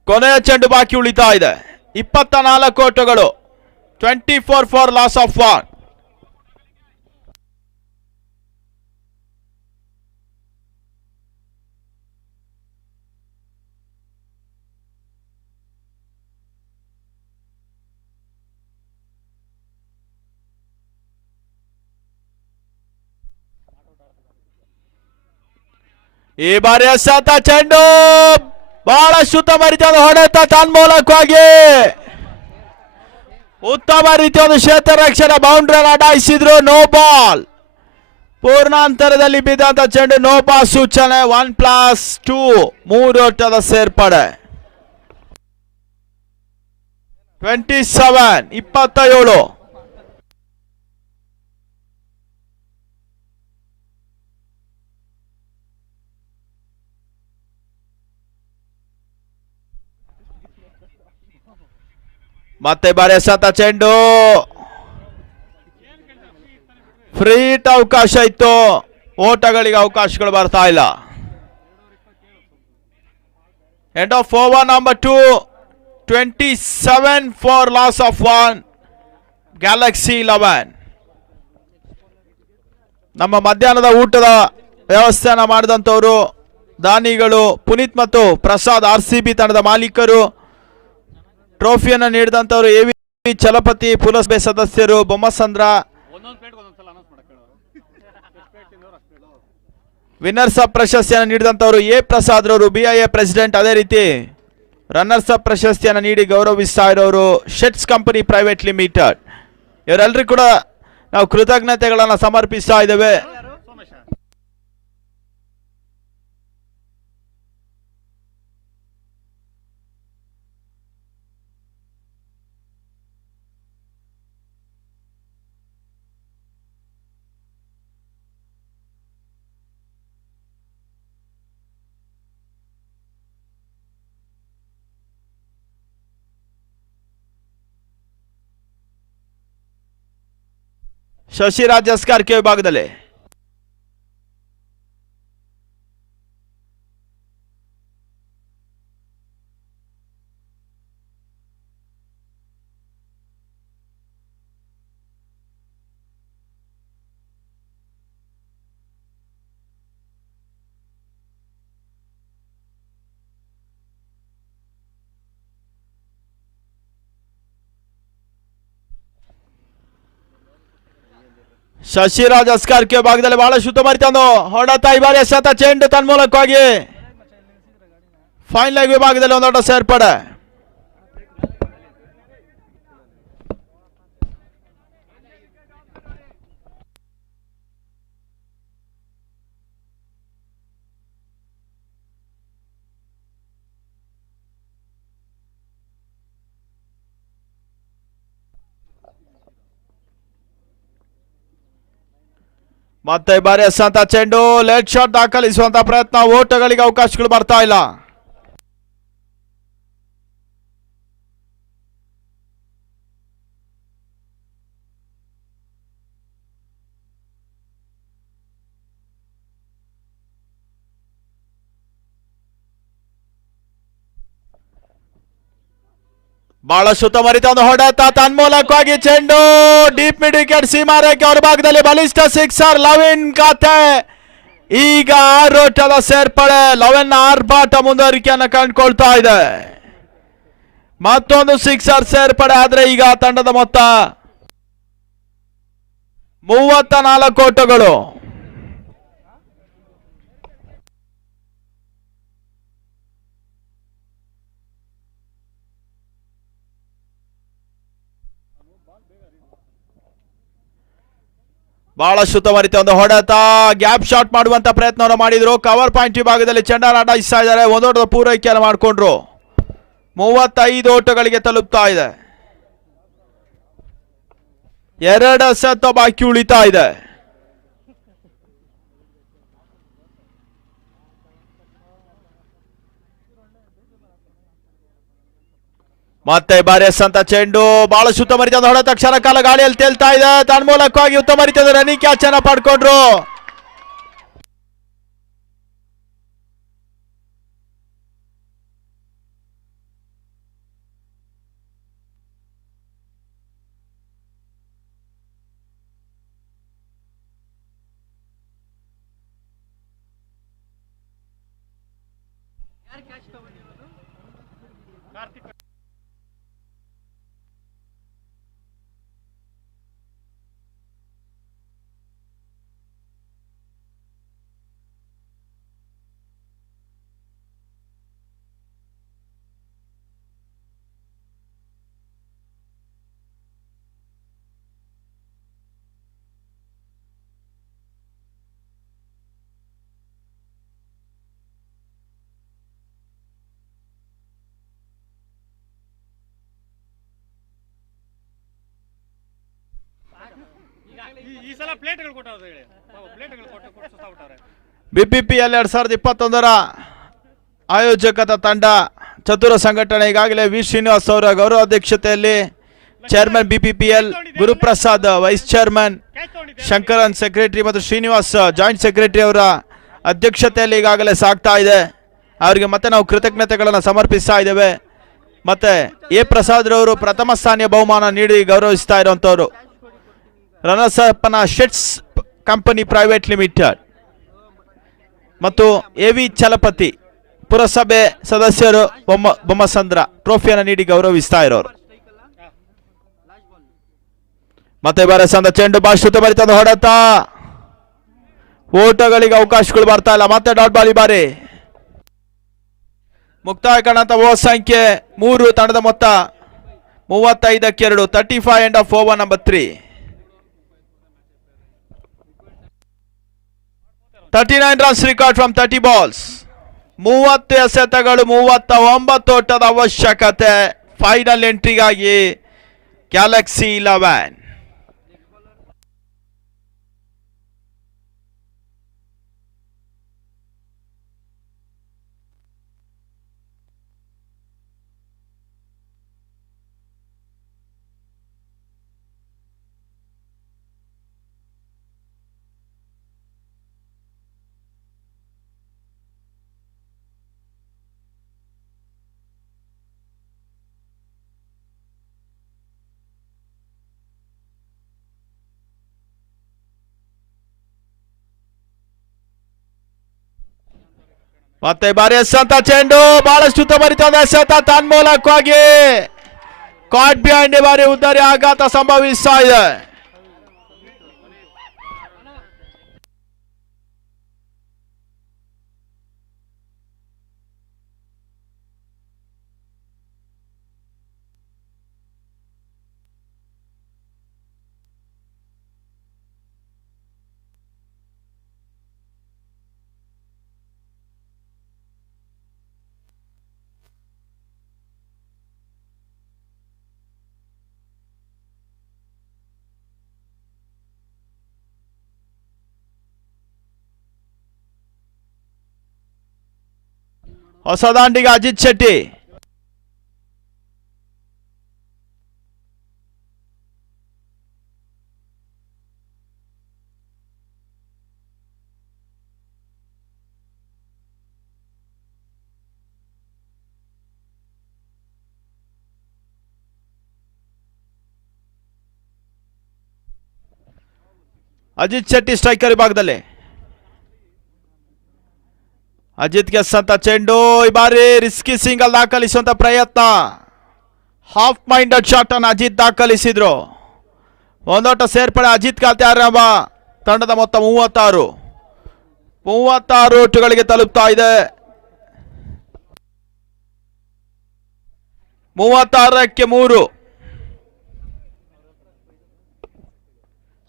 ಕೊನೆಯ ಚೆಂಡು ಬಾಕಿ ಉಳಿತಾ ಇದೆ. 24 ಓಟಗಳು. 24 ಫಾರ್ ಲಾಸ್ ಆಫ್ 1. ಈ ಬಾರಿ ಎಸೆತ ಚೆಂಡು ಬಹಳಷ್ಟು ಉತ್ತಮ ರೀತಿಯ ಹೊಡೆತ ತನ್ಮೂಲಕವಾಗಿ ಉತ್ತಮ ರೀತಿಯ ಒಂದು ಕ್ಷೇತ್ರ ರಕ್ಷಣೆ ಬೌಂಡ್ರಿ ಅಡಾಯಿಸಿದ್ರು. No ball. ಪೂರ್ಣಾಂತರದಲ್ಲಿ ಬಿದ್ದಂತ ಚೆಂಡು ನೋ ಬಾಲ್ ಸೂಚನೆ. 1+2 3 ಓಟದ ಸೇರ್ಪಡೆ. 27. ಮತ್ತೆ ಬಾರಿ ಎಸೆತ ಚೆಂಡು ಫ್ರೀ ಹಿಟ್ ಅವಕಾಶ ಇತ್ತು. ಓಟಗಳಿಗೆ ಅವಕಾಶಗಳು ಬರ್ತಾ ಇಲ್ಲ. End of over number 2. 27 for loss of 1. Galaxy 11. ನಮ್ಮ ಮಧ್ಯಾಹ್ನದ ಊಟದ ವ್ಯವಸ್ಥೆಯನ್ನು ಮಾಡಿದಂಥವರು ದಾನಿಗಳು ಪುನೀತ್ ಮತ್ತು ಪ್ರಸಾದ್, RCB ತಂಡದ ಮಾಲೀಕರು. ಟ್ರೋಫಿಯನ್ನು ನೀಡಿದಂಥವರು AV ಚಲಪತಿ, ಪುಲಸ್ಬೆ ಸದಸ್ಯರು, ಬೊಮ್ಮಸಂದ್ರ. ವಿನ್ನರ್ಸ್ ಅಪ್ ಪ್ರಶಸ್ತಿಯನ್ನು ನೀಡಿದಂಥವರು A ಪ್ರಸಾದ್ ರವರು, BIA ಪ್ರೆಸಿಡೆಂಟ್. ಅದೇ ರೀತಿ ರನ್ನರ್ಸ್ ಅಪ್ ಪ್ರಶಸ್ತಿಯನ್ನು ನೀಡಿ ಗೌರವಿಸ್ತಾ ಇರೋರು ಶೆಟ್ಸ್ ಕಂಪನಿ ಪ್ರೈವೇಟ್ ಲಿಮಿಟೆಡ್. ಇವರೆಲ್ಲರಿಗೂ ಕೂಡ ನಾವು ಕೃತಜ್ಞತೆಗಳನ್ನು ಸಮರ್ಪಿಸ್ತಾ ಇದ್ದೇವೆ. ಶಶಿರಾಜ್ ಎಸ್ಕಾರ್ಕೆ ವಿಭಾಗದಲ್ಲಿ ಶಶಿರಾಜ್ ಅಸ್ಕಾರ್ಕೆ ಭಾಗದಲ್ಲಿ ಬಹಳಷ್ಟು ಉತ್ತಮ ಹೊಡೆತ ಈ ಬಾರಿ ಎಸೆತ ಚೆಂಡು ತನ್ಮೂಲಕವಾಗಿ ಫೈನ್ ಲೆಗ್ ವಿಭಾಗದಲ್ಲಿ ಒಂದೋಟ ಸೇರ್ಪಡೆ. ಮತ್ತೆ ಬಾರಿ ಎಸೆತ ಚೆಂಡು ಲೇಟ್ ಶಾಟ್ ದಾಖಲಿಸುವಂತ ಪ್ರಯತ್ನ, ಓಟಗಳಿಗೆ ಅವಕಾಶಗಳು ಬರ್ತಾ ಇಲ್ಲ. ಬಹಳಷ್ಟು ಉತ್ತಮರಿತ ಒಂದು ಹೊಡೆತ ತನ್ಮೂಲಕವಾಗಿ ಚೆಂಡು ಡೀಪ್ ಮಿಡ್ ವಿಕೆಟ್ ಸೀಮಾರೇಖೆ ಅವರ ಭಾಗದಲ್ಲಿ ಬಲಿಷ್ಠ ಸಿಕ್ಸರ್. ಲವಿನ್ ಖಾತೆ ಈಗ 6 ಓಟದ ಸೇರ್ಪಡೆ. ಲವಿನ್ ಆರ್ಭಾಟ ಮುಂದುವರಿಕೆಯನ್ನು ಕಂಡುಕೊಳ್ತಾ ಇದೆ. ಮತ್ತೊಂದು ಸಿಕ್ಸರ್ ಸೇರ್ಪಡೆ ಆದ್ರೆ ಈಗ ತಂಡದ ಮೊತ್ತ 34 ಓಟಗಳು. ಬಹಳಷ್ಟು ಉತ್ತಮರಿತ ಒಂದು ಹೊಡೆತ, ಗ್ಯಾಪ್ ಶಾಟ್ ಮಾಡುವಂತ ಪ್ರಯತ್ನವನ್ನು ಮಾಡಿದ್ರು. ಕವರ್ ಪಾಯಿಂಟ್ ವಿಭಾಗದಲ್ಲಿ ಚೆಂಡನ್ನು ಅಡ್ಡಾಯಿಸ್ತಾ ಇದ್ದಾರೆ. ಒಂದೋಟದ ಪೂರೈಕೆಯನ್ನು ಮಾಡಿಕೊಂಡ್ರು. 35 ಓಟಗಳಿಗೆ ತಲುಪ್ತಾ ಇದೆ. 2 ಎಸೆತ ಬಾಕಿ ಉಳಿತಾ ಇದೆ. ಮತ್ತೆ ಬಾರಿ ಎಸೆತ ಚೆಂಡು ಬಹಳಷ್ಟು ಉತ್ತಮ ರೀತಿಯ ಹೊಡೆತ, ಕ್ಷಣ ಕಾಲ ಗಾಳಿಯಲ್ಲಿ ತೇಲ್ತಾ ಇದೆ. ತನ್ಮೂಲಕವಾಗಿ ಉತ್ತಮ ರೀತಿಯ ರನ್ನಿಂಗ್ ಕ್ಯಾಚ್ ಅನ್ನ ಪಡ್ಕೊಂಡ್ರು. ಬಿಪಿಪಿಎಲ್ 2021 ಆಯೋಜಕದ ತಂಡ ಚತುರ ಸಂಘಟನೆ ಈಗಾಗಲೇ ವಿ ಶ್ರೀನಿವಾಸ್ ಅವರ ಗೌರವ ಅಧ್ಯಕ್ಷತೆಯಲ್ಲಿ chairman BPPL Guruprasad vice chairman, Shankaran secretary ಮತ್ತು ಶ್ರೀನಿವಾಸ್ ಜಾಯಿಂಟ್ ಸೆಕ್ರೆಟರಿ ಅವರ ಅಧ್ಯಕ್ಷತೆಯಲ್ಲಿ ಈಗಾಗಲೇ ಸಾಗ್ತಾ ಇದೆ. ಅವರಿಗೆ ಮತ್ತೆ ನಾವು ಕೃತಜ್ಞತೆಗಳನ್ನು ಸಮರ್ಪಿಸ್ತಾ ಇದ್ದೇವೆ. ಮತ್ತೆ ಎ ಪ್ರಸಾದ್ ರವರು ಪ್ರಥಮ ಸ್ಥಾನೀಯ ಬಹುಮಾನ ನೀಡಿ ಗೌರವಿಸ್ತಾ ಇರುವಂತವರು. ರನಸಪ್ಪನ ಶೆಟ್ಸ್ ಕಂಪನಿ ಪ್ರೈವೇಟ್ ಲಿಮಿಟೆಡ್ ಮತ್ತು ಎವಿ ಚಲಪತಿ ಪುರಸಭೆ ಸದಸ್ಯರು ಬೊಮ್ಮಸಂದ್ರ ಟ್ರೋಫಿಯನ್ನು ನೀಡಿ ಗೌರವಿಸ್ತಾ ಇರೋರು. ಮತ್ತೆ ಬರಸಂದ ಚೆಂಡು ಬಾಶ್ರುತ ಬರಿತದ ಹೊಡೆತ, ಓಟಗಳಿಗೆ ಅವಕಾಶಗಳು ಬರ್ತಾ ಇಲ್ಲ. ಮತ್ತೆ ಡಾಟ್ ಬಾಲ್ ಈ ಬಾರಿ ಮುಕ್ತಾಯ ಕಾಣಂತ ಓವರ್ ಸಂಖ್ಯೆ 3, ತಂಡದ ಮೊತ್ತ 35ಕ್ಕೆ 2. 35 end of over number 3. 39 runs record from 30 balls. 30 ಎಸೆತಗಳು, 39 ಓಟದ ಅವಶ್ಯಕತೆ ಫೈನಲ್ ಎಂಟ್ರಿಗಾಗಿ ಗ್ಯಾಲಕ್ಸಿ 11. ಮತ್ತೆ ಬಾರಿ ಎಸೆತ ಚೆಂಡು ಬಹಳಷ್ಟು ಉತ್ತಮರಿತ ಎಸೆತ, ತನ್ಮೂಲಕವಾಗಿ ಕಾಟ್ ಬಿಹೈಂಡ್ ಬಾರಿ ಉದ್ದರಿ ಆಘಾತ ಸಂಭವಿಸ್ತಾ ಇದೆ. ಹೊಸ ದಾಂಡಿಗ ಅಜಿತ್ ಶೆಟ್ಟಿ. ಅಜಿತ್ ಶೆಟ್ಟಿ ಸ್ಟ್ರೈಕರ್ ವಿಭಾಗದಲ್ಲಿ. ಅಜಿತ್ ಗೆಸ್ಸಂತ ಚೆಂಡು, ಈ ಬಾರಿ ರಿಸ್ಕಿ ಸಿಂಗಲ್ ದಾಖಲಿಸುವಂತ ಪ್ರಯತ್ನ. ಹಾಫ್ ಮೈಂಡೆಡ್ ಶಾಟ್ ಅನ್ನು ಅಜಿತ್ ದಾಖಲಿಸಿದ್ರು. ಒಂದೋಟ ಸೇರ್ಪಡೆ ಅಜಿತ್ ಖಾತೆ ಆರಂಭ. ತಂಡದ ಮೊತ್ತ 36 ಓಟುಗಳಿಗೆ ತಲುಪ್ತಾ ಇದೆ. 36ಕ್ಕೆ 3.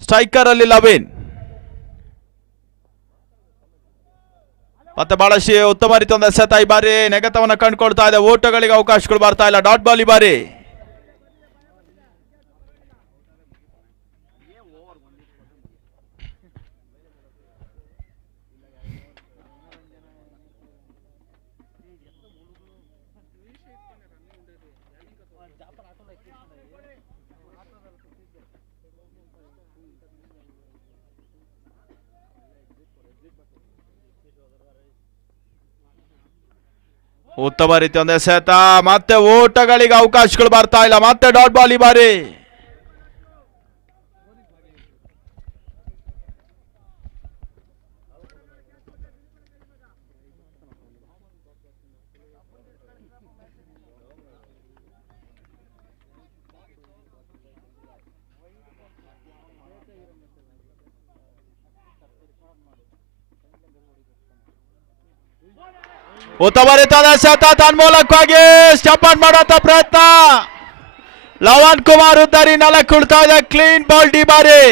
ಸ್ಟ್ರೈಕರ್ ಅಲ್ಲಿ ಲವೀನ್. ಮತ್ತೆ ಬಹಳಷ್ಟು ಉತ್ತಮ ರೀತಿ ಒಂದು ಎಸೆತ. ಈ ಬಾರಿ ನೆಗೆತವನ್ನ ಕಂಡುಕೊಳ್ತಾ ಇದೆ. ಓಟಗಳಿಗೆ ಅವಕಾಶಗಳು ಬರ್ತಾ ಇಲ್ಲ. ಡಾಟ್ ಬಾಲ್ ಈ ಬಾರಿ. ಉತ್ತಮ ರೀತಿ ಒಂದು ಎಸೆತ. ಮತ್ತೆ ಓಟಗಳಿಗೆ ಅವಕಾಶಗಳು ಬರ್ತಾ ಇಲ್ಲ. ಮತ್ತೆ ಡಾಟ್ ಬಾಲ್ ಈ ಬಾರಿ. ಉತ್ತಮ ರೀತಿಯಾದ ಎಸೆತ. ತನ್ಮೂಲಕವಾಗಿ ಸ್ಟಂಪ್ ಔಟ್ ಮಾಡುವಂತ ಪ್ರಯತ್ನ. ಲವನ್ ಕುಮಾರ್ ಉದ್ದಾರಿ 4 ಉಳ್ತಾ ಇದೆ. ಕ್ಲೀನ್ ಬಾಲ್ ಈ ಬಾರಿ.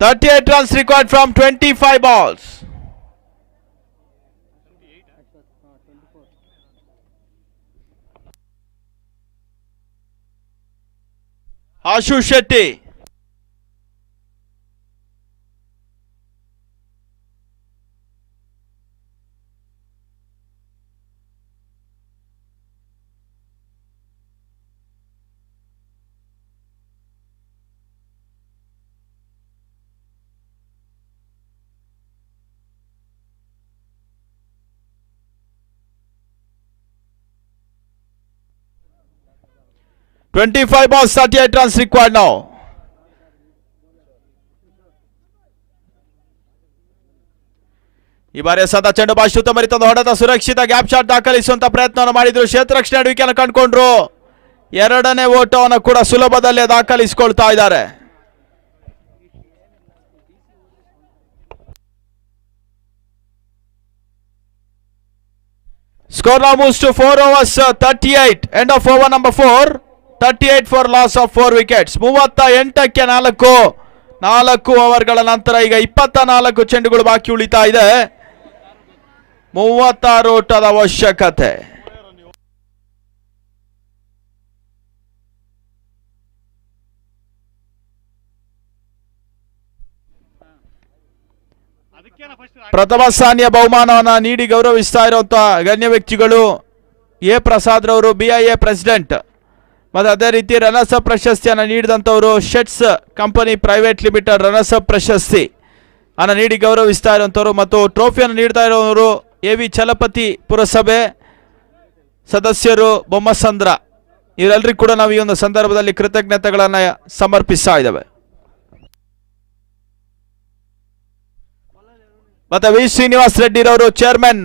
$38 runs required from 25 balls. Ashu Shetty. $25 balls, 38 runs required now. ಈ ಬಾರಿ ಸದಾ ಚೆಂಡು ಬಾಶ್ ಉತ್ತಮ ರೀತಿಯ ಹೊಡೆದ ಸುರಕ್ಷಿತ ಗ್ಯಾಪ್ ಶಾಟ್ ದಾಖಲಿಸುವಂತ ಪ್ರಯತ್ನವನ್ನು ಮಾಡಿದ್ರು. ಕ್ಷೇತ್ರ ರಕ್ಷಣೆ ಅಡುವಿಕೆಯನ್ನು ಕಂಡುಕೊಂಡ್ರು. ಎರಡನೇ ಓಟವನ್ನು ಕೂಡ ಸುಲಭದಲ್ಲೇ ದಾಖಲಿಸಿಕೊಳ್ತಾ ಇದ್ದಾರೆ. Score now moves to 4 overs 38. End of over number 4. 38 for loss of 4 wickets. 38ಕ್ಕೆ 4 ಓವರ್ಗಳ ನಂತರ ಈಗ 24 ಚೆಂಡುಗಳು ಬಾಕಿ ಉಳಿತಾ ಇದೆ. 36 ಓಟದ ಅವಶ್ಯಕತೆ. ಪ್ರಥಮ ಸ್ಥಾನೀಯ ಬಹುಮಾನವನ್ನು ನೀಡಿ ಗೌರವಿಸ್ತಾ ಇರುವಂತಹ ಗಣ್ಯ ವ್ಯಕ್ತಿಗಳು ಎ ಪ್ರಸಾದ್ ರವರು, BIA ಪ್ರೆಸಿಡೆಂಟ್. ಮತ್ತು ಅದೇ ರೀತಿ ರನರ್ಸ್ ಅಪ್ ಪ್ರಶಸ್ತಿಯನ್ನು ನೀಡಿದಂಥವರು ಶೆಟ್ಸ್ ಕಂಪನಿ ಪ್ರೈವೇಟ್ ಲಿಮಿಟೆಡ್ ರನರ್ಸ್ ಅಪ್ ಪ್ರಶಸ್ತಿ ಅನ್ನು ನೀಡಿ ಗೌರವಿಸ್ತಾ ಇರುವಂಥವ್ರು. ಮತ್ತು ಟ್ರೋಫಿಯನ್ನು ನೀಡ್ತಾ ಇರೋರು AV ಚಲಪತಿ ಪುರಸಭೆ ಸದಸ್ಯರು ಬೊಮ್ಮಸಂದ್ರ. ಇವರೆಲ್ಲರಿಗೂ ಕೂಡ ನಾವು ಈ ಒಂದು ಸಂದರ್ಭದಲ್ಲಿ ಕೃತಜ್ಞತೆಗಳನ್ನು ಸಮರ್ಪಿಸ್ತಾ ಇದ್ದೇವೆ. ಮತ್ತೆ ವಿ ಶ್ರೀನಿವಾಸ್ ರೆಡ್ಡಿ ರವರು ಚೇರ್ಮನ್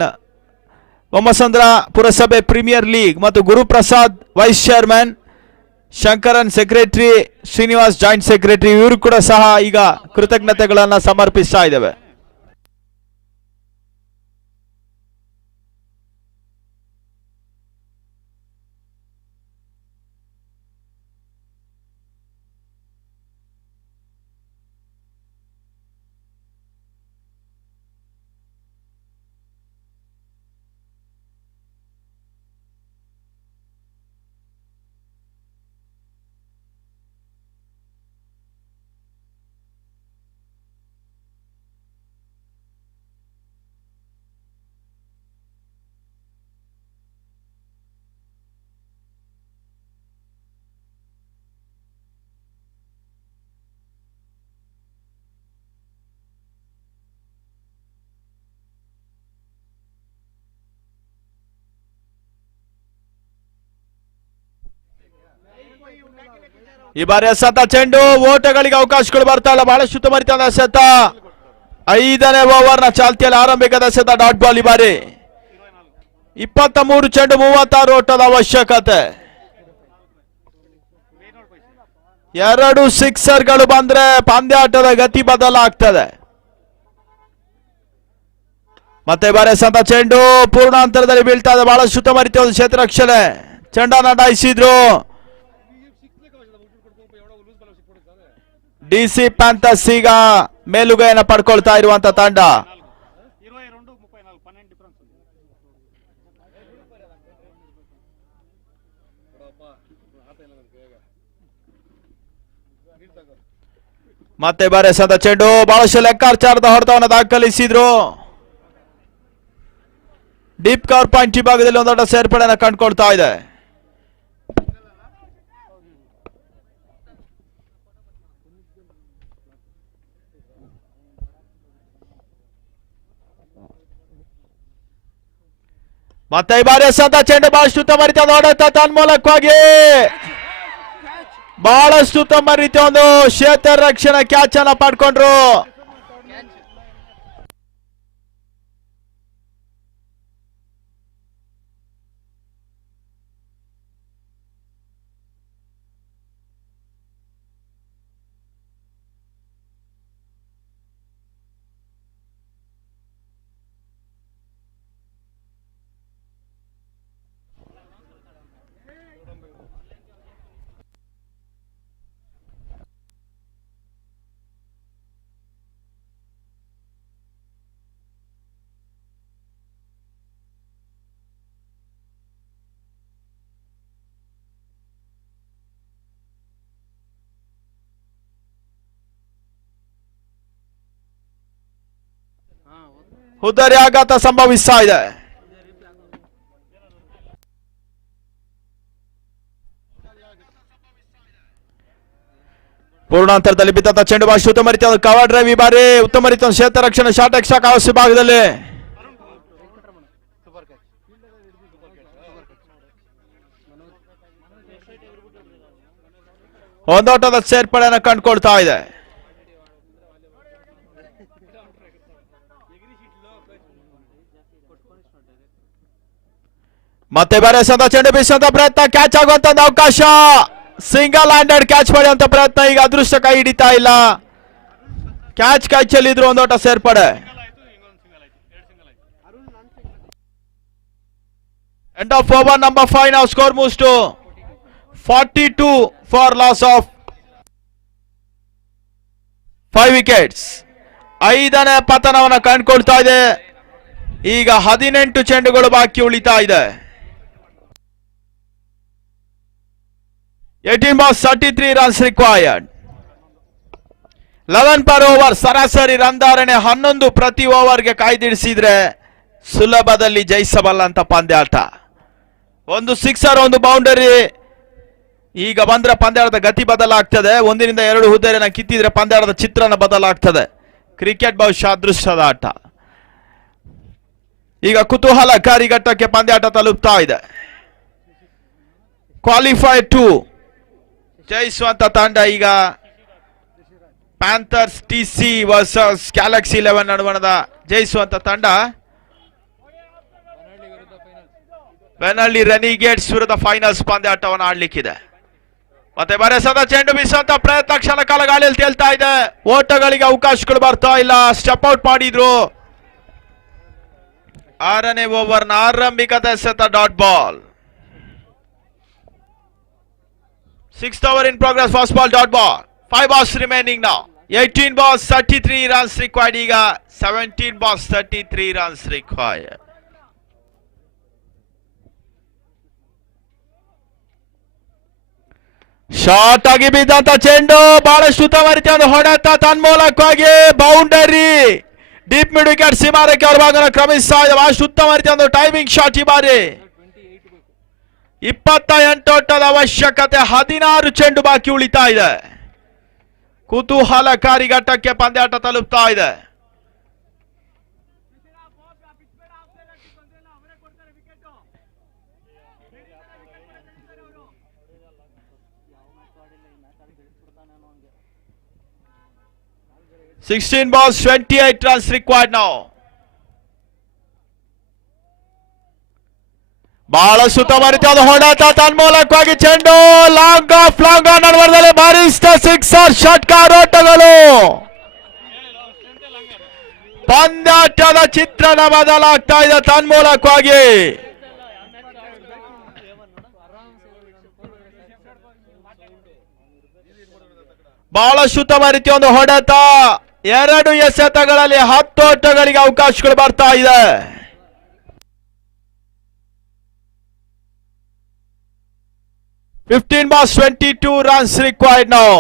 ಬೊಮ್ಮಸಂದ್ರ ಪುರಸಭೆ ಪ್ರೀಮಿಯರ್ ಲೀಗ್ ಮತ್ತು Guruprasad vice chairman, Shankaran secretary, Srinivas joint secretary, ಇವರು ಕೂಡ ಸಹ ಈಗ ಕೃತಜ್ಞತೆಗಳನ್ನು ಸಮರ್ಪಿಸ್ತಾ ಇದ್ದೇವೆ. ಈ ಬಾರಿ ಎಸೆತ ಚೆಂಡು, ಓಟಗಳಿಗೆ ಅವಕಾಶಗಳು ಬರ್ತಾ ಇಲ್ಲ. ಬಹಳಷ್ಟು ಉತ್ತಮರಿತ ಎಸೆತ. 5ನೇ ಓವರ್ನ ಚಾಲ್ತಿಯಲ್ಲಿ ಆರಂಭಿಕದ ಎಸೆತ ಡಾಟ್ ಬಾಲ್. ಈ ಬಾರಿ 23 ಚೆಂಡು 36 ಓಟದ ಅವಶ್ಯಕತೆ. 2 ಸಿಕ್ಸರ್ಗಳು ಬಂದ್ರೆ ಪಂದ್ಯಾಟದ ಗತಿ ಬದಲಾಗ್ತದೆ. ಮತ್ತೆ ಬಾರಿ ಎಸೆತ ಚೆಂಡು ಪೂರ್ಣಾಂತರದಲ್ಲಿ ಬೀಳ್ತಾ ಇದೆ. ಬಹಳಷ್ಟು ಉತ್ತಮರಿತ ಒಂದು ಕ್ಷೇತ್ರ ರಕ್ಷಣೆ. ಚೆಂಡನ್ನ ಡಾಯಿಸಿದ್ರು. ಡಿಸಿ ಪ್ಯಾಂಥರ್ಸ್ ಈಗ ಮೇಲುಗೈಯನ್ನು ಪಡ್ಕೊಳ್ತಾ ಇರುವಂತ ತಂಡ. ಮತ್ತೆ ಬಾರಿ ಎಸೆತ ಚೆಂಡು ಬಹಳಷ್ಟು ಲೆಕ್ಕಾಚಾರದ ಹೊಡೆತವನ್ನು ದಾಖಲಿಸಿದ್ರು. ಡೀಪ್ ಕವರ್ ಪಾಯಿಂಟ್ ವಿಭಾಗದಲ್ಲಿ ಒಂದು ದೊಡ್ಡ ಸೇರ್ಪಡೆಯನ್ನು ಕಂಡುಕೊಳ್ತಾ ಇದೆ. ಮತ್ತೆ ಈ ಬಾರಿ ಎಸೆತ ಚೆಂಡು ಬಹಳಷ್ಟು ಉತ್ತಮ ರೀತಿಯ ಹೊಡೆತ ತನ್ಮೂಲಕವಾಗಿ ಬಹಳಷ್ಟು ಉತ್ತಮ ರೀತಿಯ ಒಂದು ಕ್ಷೇತ್ರ ರಕ್ಷಣಾ ಕ್ಯಾಚ್ ಅನ್ನ ಪಡ್ಕೊಂಡ್ರು. ಉದ್ದರಿ ಆಘಾತ ಸಂಭವಿಸ್ತಾ ಇದೆ. ಪೂರ್ಣಾಂತರದಲ್ಲಿ ಬಿದ್ದಂತ ಚೆಂಡು ಬಹಳಷ್ಟು ಉತ್ತಮ ರೀತಿಯ ಕವರ್ ಡ್ರೈವ್. ಈ ಬಾರಿ ಉತ್ತಮ ರೀತಿಯ ಕ್ಷೇತ್ರ ರಕ್ಷಣೆ ಶಾರ್ಟ್ ಎಕ್ಸ್ಟ್ರಾ ಕಾವಸಿ ಭಾಗದಲ್ಲಿ ಒಂದೋಟದ ಸೇರ್ಪಡೆಯನ್ನು ಕಂಡುಕೊಳ್ತಾ ಇದೆ. ಮತ್ತೆ ಬೇರೆ ಸಂದ ಚೆಂಡು ಬೀಸುವಂತ ಪ್ರಯತ್ನ, ಕ್ಯಾಚ್ ಆಗುವಂತ ಒಂದು ಅವಕಾಶ. ಸಿಂಗಲ್ ಹ್ಯಾಂಡೆಡ್ ಕ್ಯಾಚ್ ಪಡೆಯುವಂತ ಪ್ರಯತ್ನ. ಈಗ ಅದೃಷ್ಟ ಕೈ ಹಿಡಿತಾ ಇಲ್ಲ. ಕ್ಯಾಚ್ ಕೈ ಚೆಲ್ಲಿದ್ರು ಒಂದೋಟ ಸೇರ್ಪಡೆ. End of over number 5. ನಾವು score moves to 42 for loss of 5 wickets. 5ನೇ ಪತನವನ್ನು ಕಂಡುಕೊಳ್ತಾ ಇದೆ. ಈಗ 18 ಚೆಂಡುಗಳು ಬಾಕಿ ಉಳಿತಾ ಇದೆ. 18 balls 33 runs required. 11 per over. ಸರಾಸರಿ ರನ್ ಧಾರಣೆ 11 ಪ್ರತಿ ಓವರ್ಗೆ ಕಾಯ್ದಿರಿಸಿದ್ರೆ ಸುಲಭದಲ್ಲಿ ಜಯಿಸಬಲ್ಲಂತ ಪಂದ್ಯಾಟ. ಒಂದು ಸಿಕ್ಸರ್, ಒಂದು ಬೌಂಡರಿ ಈಗ ಬಂದ್ರೆ ಪಂದ್ಯಾಟದ ಗತಿ ಬದಲಾಗ್ತದೆ. 1ರಿಂದ 2 ಹುದ್ದೆಯನ್ನು ಕಿತ್ತಿದ್ರೆ ಪಂದ್ಯಾಟದ ಚಿತ್ರಣ ಬದಲಾಗ್ತದೆ. ಕ್ರಿಕೆಟ್ ಬಹುಶಃ ಅದೃಷ್ಟದ ಆಟ. ಈಗ ಕುತೂಹಲಕಾರಿ ಘಟ್ಟಕ್ಕೆ ಪಂದ್ಯಾಟ ತಲುಪ್ತಾ ಇದೆ. ಕ್ವಾಲಿಫೈ 2 ಜಯಿಸುವಂತ ತಂಡ ಈಗ ಪ್ಯಾಂಥರ್ಸ್ ಟಿಸಿ ವರ್ಸಸ್ ಗ್ಯಾಲಕ್ಸಿ 11 ನಡುವಣದ ಜಯಿಸುವಂತ ತಂಡ ವೆನಳ್ಳಿ ರೆನಿಗೇಟ್ಸ್ ವಿರುದ್ಧ ಫೈನಲ್ಸ್ ಪಂದ್ಯಾಟವನ್ನು ಆಡ್ಲಿಕ್ಕಿದೆ. ಮತ್ತೆ ಬರೆಸದ ಚೆಂಡು ಬೀಸುವಂತ ಪ್ರಯತ್ನ ಕ್ಷಣ ಕಾಲ ಗಾಳಿಯಲ್ಲಿ ತೇಲ್ತಾ ಇದೆ. ಓಟಗಳಿಗೆ ಅವಕಾಶಗಳು ಬರ್ತಾ ಇಲ್ಲ. ಸ್ಟೆಪ್ ಔಟ್ ಮಾಡಿದ್ರು. 6ನೇ ಓವರ್ನ ಆರಂಭಿಕದ ಎಸೆತ dot ball. 6th over in progress. First ball dot ball. 5 balls remaining now. 18 balls 33 runs required. ಈಗ 17 balls 33 runs required. ಶಾರ್ಟ್ ಆಗಿ ಬಿದ್ದಂತ ಚೆಂಡು ಬಹಳಷ್ಟು ಉತ್ತಮ ರೀತಿಯ ಒಂದು ಹೊಡೆತ ತನ್ಮೂಲಕವಾಗಿ ಬೌಂಡರಿ. ಡೀಪ್ ಮಿಡ್ ವಿಕೆಟ್ ಸೀಮಾರಕ್ಕೆ ಅವ್ರ ಭಾಗವನ್ನು ಕ್ರಮಿಸ್ತಾ ಇದೆ. ಬಹಳಷ್ಟು ಉತ್ತಮ ರೀತಿಯ ಒಂದು ಟೈಮಿಂಗ್ ಶಾಟ್. ಈ ಬಾರಿ 28 ಓಟದ ಅವಶ್ಯಕತೆ. 16 ಚೆಂಡು ಬಾಕಿ ಉಳಿತಾ ಇದೆ. ಕುತೂಹಲಕಾರಿ ಘಟ್ಟಕ್ಕೆ ಪಂದ್ಯಾಟ ತಲುಪ್ತಾ ಇದೆ. 16 balls, 28 runs required now. ಬಹಳ ಸುತ್ತಮರಿತಾದ ಹೊಡೆತ ತನ್ಮೂಲಕವಾಗಿ ಚೆಂಡು ಲಾಂಗ್ ಆಫ್ ನಡುವರದಲ್ಲಿ ಬಾರಿಷ್ಟ ಸಿಕ್ಸರ್ ಷಟ್ಕಾರ ಓಟಗಳು. ಪಂದ್ಯಾಟದ ಚಿತ್ರಣ ಬದಲಾಗ್ತಾ ಇದೆ ತನ್ಮೂಲಕವಾಗಿ. ಬಹಳ ಸುತ್ತಮರಿತ ಒಂದು ಹೊಡೆತ, 2 ಎಸೆತಗಳಲ್ಲಿ 10 ಓಟಗಳಿಗೆ ಅವಕಾಶಗಳು ಬರ್ತಾ ಇದೆ. Fifteen balls 22 runs required now.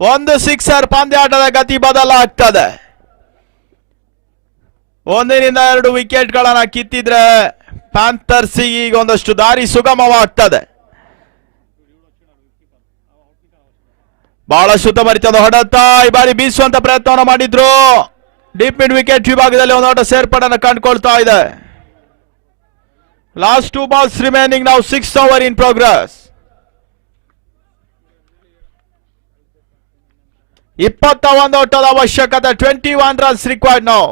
ಒಂದು ಸಿಕ್ಸರ್ ಪಂದ್ಯಾಟದ ಗತಿ ಬದಲಾಗ್ತದೆ. 1 ವಿಕೆಟ್ ಗಳನ್ನ ಕಿತ್ತಿದ್ರೆ ಪ್ಯಾಂಥರ್ಸ್ ಈಗ ಒಂದಷ್ಟು ದಾರಿ ಸುಗಮವಾಗ್ತದೆ. ಬಹಳ ಸುತ್ತಮರಿತದ ಹೊಡೆತ, ಈ ಬಾರಿ ಬೀಸುವಂತ ಪ್ರಯತ್ನವನ್ನು ಮಾಡಿದ್ರು. ಡೀಪ್ ಮಿಡ್ ವಿಕೆಟ್ ವಿಭಾಗದಲ್ಲಿ ಒಂದು ಓಟ ಸೇರ್ಪಡೆಯನ್ನು ಕಂಡುಕೊಳ್ತಾ ಇದೆ. Last 2 balls remaining now, 6th over in progress. 21 ಓಟದ ಅವಶ್ಯಕತೆ, 21 runs required now.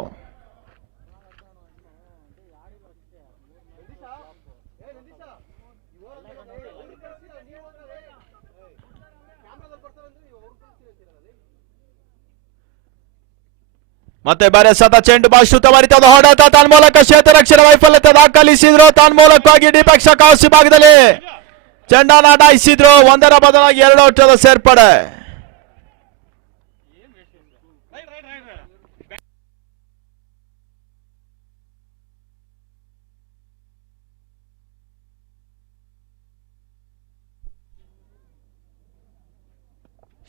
ಮತ್ತೆ ಬರೆಸದ ಚೆಂಡು ಬಾಶ್ರುತವರಿತದ ಹೊಡೆತ, ತನ್ಮೂಲಕ ಕ್ಷೇತ್ರರಕ್ಷಣೆ ವೈಫಲ್ಯತೆ ದಾಖಲಿಸಿದ್ರು. ತನ್ಮೂಲಕವಾಗಿ ಡಿಪೆಕ್ಷ ಕಾಸು ಭಾಗದಲ್ಲಿ ಚೆಂಡನ್ನು ಅಡಾಯಿಸಿದ್ರು. 1ರ ಬದಲಾಗಿ 2 ಓಟದ ಸೇರ್ಪಡೆ.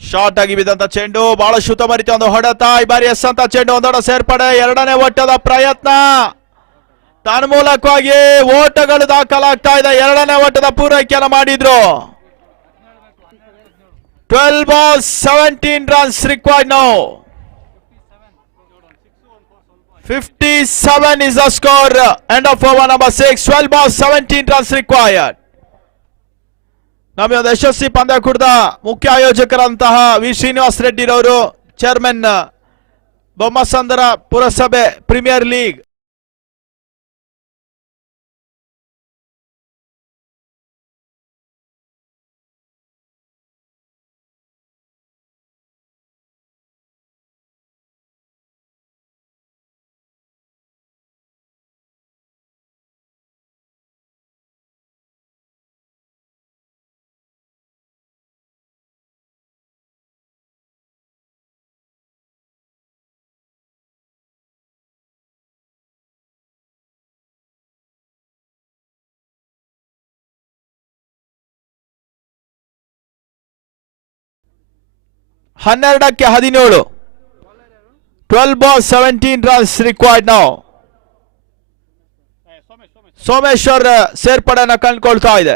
ಶಾರ್ಟ್ ಆಗಿ ಬಿದ್ದಂತ ಚೆಂಡು, ಬಹಳ ಶುತಮರಿತ ಒಂದು ಹೊಡೆತ, ಈ ಬಾರಿ ಎಸ್ಸಂತ ಚೆಂಡು ಒಂದೊಡ ಸೇರ್ಪಡೆ. 2ನೇ ಓಟದ ಪ್ರಯತ್ನ, ತನ್ಮೂಲಕವಾಗಿ ಓಟಗಳು ದಾಖಲಾಗ್ತಾ ಇದೆ. 2ನೇ ಓಟದ ಪೂರೈಕೆಯನ್ನು ಮಾಡಿದ್ರು. 12 balls 17 runs required now. 57 is the score. End of over number 6. 12 balls 17 runs required. ನಮಗೆ ಒಂದು ಯಶಸ್ವಿ ಪಂದ್ಯಾಕೂಟದ ಮುಖ್ಯ ಆಯೋಜಕರಂತಹ ವಿ ಶ್ರೀನಿವಾಸ್ ರೆಡ್ಡಿ ರವರು, ಚೇರ್ಮನ್ ಬೊಮ್ಮಸಂದ್ರ ಪುರಸಭೆ ಪ್ರೀಮಿಯರ್ ಲೀಗ್, ಹನ್ನೆರಡಕ್ಕೆ 17. 12 balls 17 runs required now. Someshwar ಸೇರ್ಪಡೆಯನ್ನು ಕಂಡುಕೊಳ್ತಾ ಇದೆ.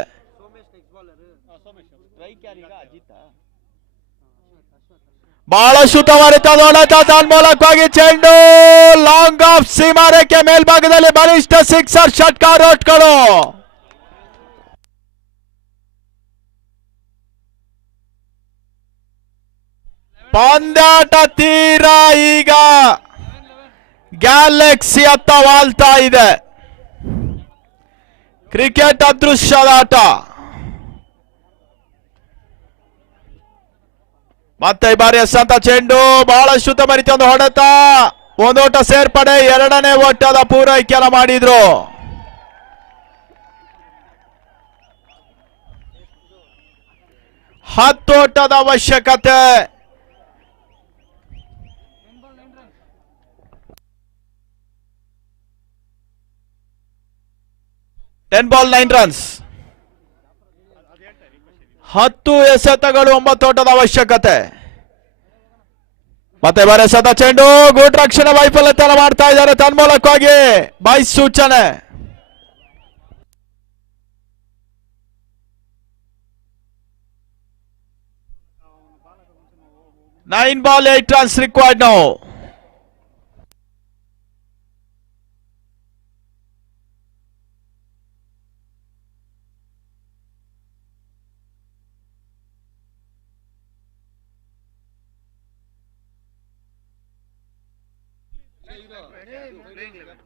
ಬಹಳ ಶುತವರಿತ ಹೊಡೆತ, ತನ್ಮೂಲಕವಾಗಿ ಚೆಂಡು ಲಾಂಗ್ ಆಫ್ ಸೀಮಾರೇಖೆ ಮೇಲ್ಭಾಗದಲ್ಲಿ ಬಲಿಷ್ಠ ಸಿಕ್ಸರ್ ಷಟ್ಕಾರ ಓಟ್ಗಳು. ಪಂದ್ಯಾಟ ತೀರಾ ಈಗ ಗ್ಯಾಲಕ್ಸಿ ಅತ್ತ ವಾಲ್ತಾ ಇದೆ. ಕ್ರಿಕೆಟ್ ಅದೃಶ್ಯದ ಆಟ. ಮತ್ತೆ ಈ ಬಾರಿ ಎಸ್ಸಂತ ಚೆಂಡು, ಬಹಳ ಶುತಮರಿತ ಒಂದು ಹೊಡೆತ, ಒಂದೋಟ ಸೇರ್ಪಡೆ. 2ನೇ ಓಟದ ಪೂರೈಕೆಯನ್ನು ಮಾಡಿದ್ರು. ಹತ್ತು ಓಟದ ಅವಶ್ಯಕತೆ. 10 ball 9 runs. 10 ಎಸೆತಗಳು 9 ಓಟದ ಅವಶ್ಯಕತೆ. ಮತ್ತೆ ಬರೆಸದ ಚೆಂಡು, ಗೂಡ್ ರಕ್ಷಣೆ ವೈಫಲ್ಯತೆ ಮಾಡ್ತಾ ಇದ್ದಾರೆ. ತನ್ಮೂಲಕವಾಗಿ ಬಾಯ್ ಸೂಚನೆ. 9 ball 8 runs required now.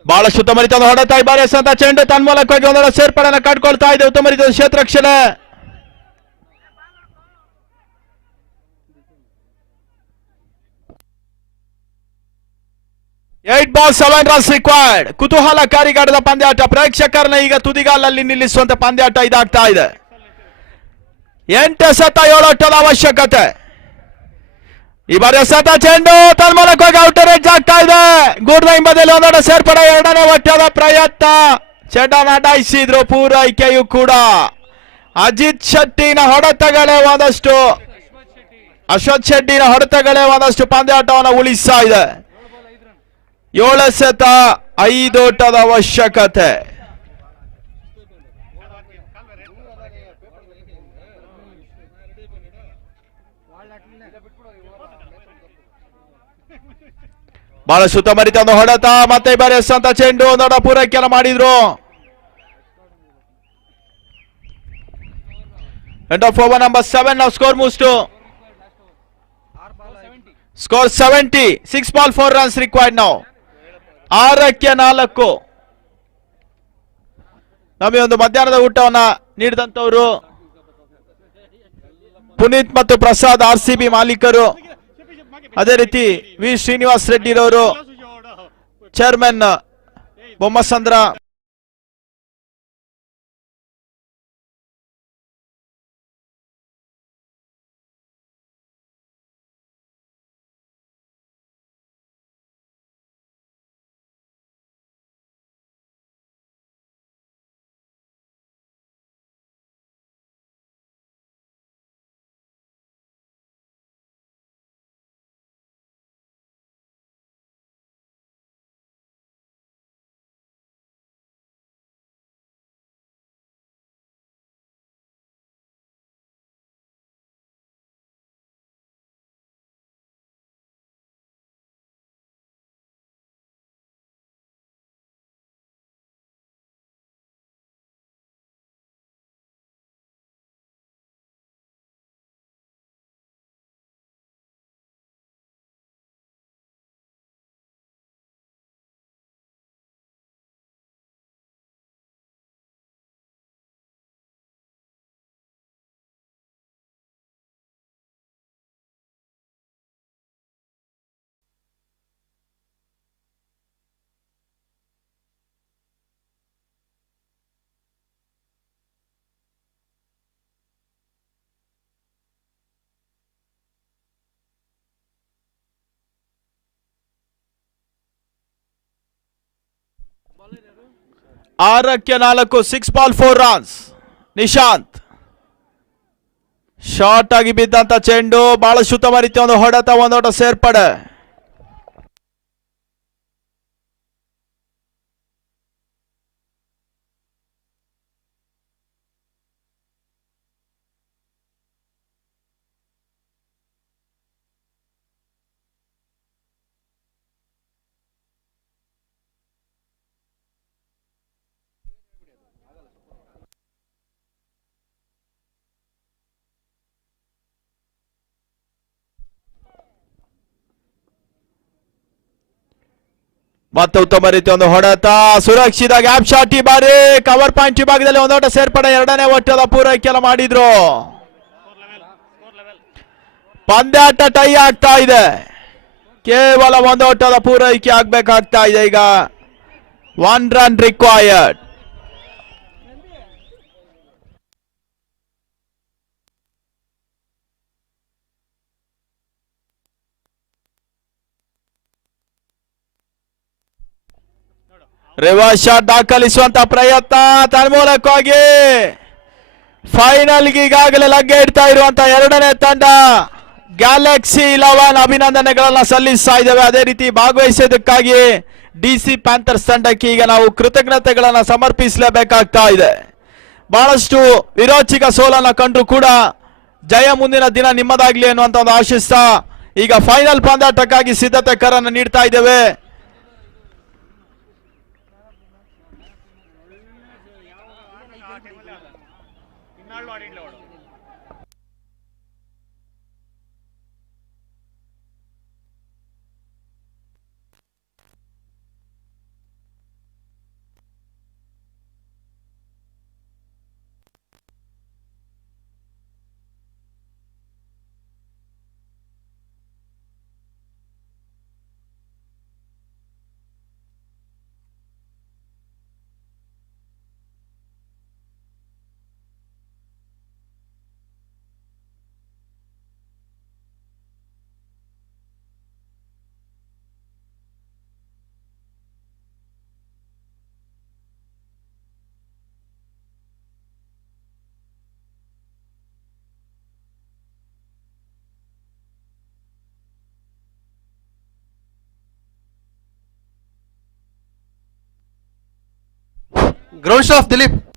ಬಹಳ ಉತ್ತಮ ಹೊಡೆತ ಈ ಬಾರಿ ಎಸೆದಂತ ಚೆಂಡು ತನ್ಮೂಲಕವಾಗಿ ಒಂದೊಂದು ಸೇರ್ಪಡೆಯನ್ನು ಕಂಡುಕೊಳ್ತಾ ಇದೆ ಉತ್ತಮ ರೀತಿಯ ಕ್ಷೇತ್ರ ರಕ್ಷಣೆ. Eight ball 7 runs required. ಕುತೂಹಲಕಾರಿ ಗಾಡಿದ ಪಂದ್ಯಾಟ, ಪ್ರೇಕ್ಷಕರನ್ನ ಈಗ ತುದಿಗಾಲಲ್ಲಿ ನಿಲ್ಲಿಸುವಂತ ಪಂದ್ಯಾಟ ಇದಾಗ್ತಾ ಇದೆ. 8 ಎಸೆತ 7 ಓಟದ ಅವಶ್ಯಕತೆ. ಈ ಬಾರಿ ಎಸೆತ ಚೆಂಡು ತನ್ಮೂಲಕವಾಗಿ ಔಟರ್ ಎಡ್ಜ್ ಆಗ್ತಾ ಇದೆ. ಗೂಡ್ನ ಹಿಂಬದಿಯಲ್ಲಿ ಒಂದೊಂದು ಸೇರ್ಪಡೆ, ಎರಡನೇ ಒಟ್ಟದ ಪ್ರಯತ್ನ. ಚೆಂಡನ್ನು ಅಡ್ಡಾಯಿಸಿದ್ರು ಪೂರೈಕೆಯು ಕೂಡ. ಅಜಿತ್ ಶೆಟ್ಟಿನ ಹೊಡೆತಗಳೇ ಒಂದಷ್ಟು, ಅಶ್ವಥ್ ಶೆಟ್ಟಿನ ಹೊಡೆತಗಳೇ ಒಂದಷ್ಟು ಪಂದ್ಯಾಟವನ್ನು ಉಳಿಸ್ತಾ ಇದೆ. 7 ಎಸೆತ 5 ಓಟದ ಅವಶ್ಯಕತೆ. ಬಹಳ ಉತ್ತಮ ರೀತಿಯ ಒಂದು ಹೊಡೆತ, ಮತ್ತೆ ಈ ಬಾರಿ ಎಸೆದಂತ ಚೆಂಡು ಒಂದೊಡ್ಡ ಪೂರೈಕೆಯನ್ನು ಮಾಡಿದ್ರು. End of over number 7. ನಾವು score moves to score 70. 6 ball 4 runs required. ನಾವು 6ಕ್ಕೆ 4. ನಮಗೆ ಒಂದು ಮಧ್ಯಾಹ್ನದ ಊಟವನ್ನ ನೀಡಿದಂತವರು ಪುನೀತ್ ಮತ್ತು ಪ್ರಸಾದ್, RCB ಮಾಲೀಕರು. ಅದೇ ರೀತಿ ವಿ ಶ್ರೀನಿವಾಸ್ ರೆಡ್ಡಿರವರು, ಚೇರ್ಮನ್ ಬೊಮ್ಮಸಂದ್ರ. ಆರಕ್ಕೆ 4. 6 ಬಾಲ್ 4 ರನ್ಸ್. ನಿಶಾಂತ್ ಶಾರ್ಟ್ ಆಗಿ ಬಿದ್ದಂತ ಚೆಂಡು, ಬಹಳ ಉತ್ತಮ ರೀತಿಯ ಒಂದು ಹೊಡೆತ, ಒಂದೋಟ ಸೇರ್ಪಡೆ. ಮತ್ತೆ ಉತ್ತಮ ರೀತಿಯ ಒಂದು ಹೊಡೆತ, ಸುರಕ್ಷಿತ ಗ್ಯಾಪ್ ಶಾಟ್. ಈ ಬಾರಿ ಕವರ್ ಪಾಯಿಂಟ್ ವಿಭಾಗದಲ್ಲಿ ಒಂದೋಟ ಸೇರ್ಪಡೆ, ಎರಡನೇ ಒಟ್ಟದ ಪೂರೈಕೆ ಮಾಡಿದ್ರು. ಪಂದ್ಯಾಟ ಟೈ ಆಗ್ತಾ ಇದೆ. ಕೇವಲ ಒಂದೋಟದ ಪೂರೈಕೆ ಆಗ್ಬೇಕಾಗ್ತಾ ಇದೆ. ಈಗ 1 ರನ್ ರಿಕ್ವೈರ್ಡ್. ರಿವರ್ಸ್ ಶಾಟ್ ದಾಖಲಿಸುವಂತ ಪ್ರಯತ್ನ, ತನ್ಮೂಲಕವಾಗಿ ಫೈನಲ್ಗೆ ಈಗಾಗಲೇ ಲಗ್ಗೆ ಇಡ್ತಾ ಇರುವಂತ ಎರಡನೇ ತಂಡ ಗ್ಯಾಲಕ್ಸಿ 11 ಅಭಿನಂದನೆಗಳನ್ನ ಸಲ್ಲಿಸ್ತಾ ಇದ್ದೇವೆ. ಅದೇ ರೀತಿ ಭಾಗವಹಿಸಿದ್ದಕ್ಕಾಗಿ DC ಪ್ಯಾಂಥರ್ಸ್ ತಂಡಕ್ಕೆ ಈಗ ನಾವು ಕೃತಜ್ಞತೆಗಳನ್ನ ಸಮರ್ಪಿಸಲೇಬೇಕಾಗ್ತಾ ಇದೆ. ಬಹಳಷ್ಟು ವಿರೋಚಿಕ ಸೋಲನ್ನ ಕಂಡ್ರು ಕೂಡ ಜಯ ಮುಂದಿನ ದಿನ ನಿಮ್ಮದಾಗ್ಲಿ ಅನ್ನುವಂತ ಒಂದು ಆಶಿಸ್ತಾ ಈಗ ಫೈನಲ್ ಪಂದ್ಯಾಟಕ್ಕಾಗಿ ಸಿದ್ಧತೆ ಕರನ್ನು ನೀಡ್ತಾ ಇದ್ದೇವೆ. Ground staff Dilip.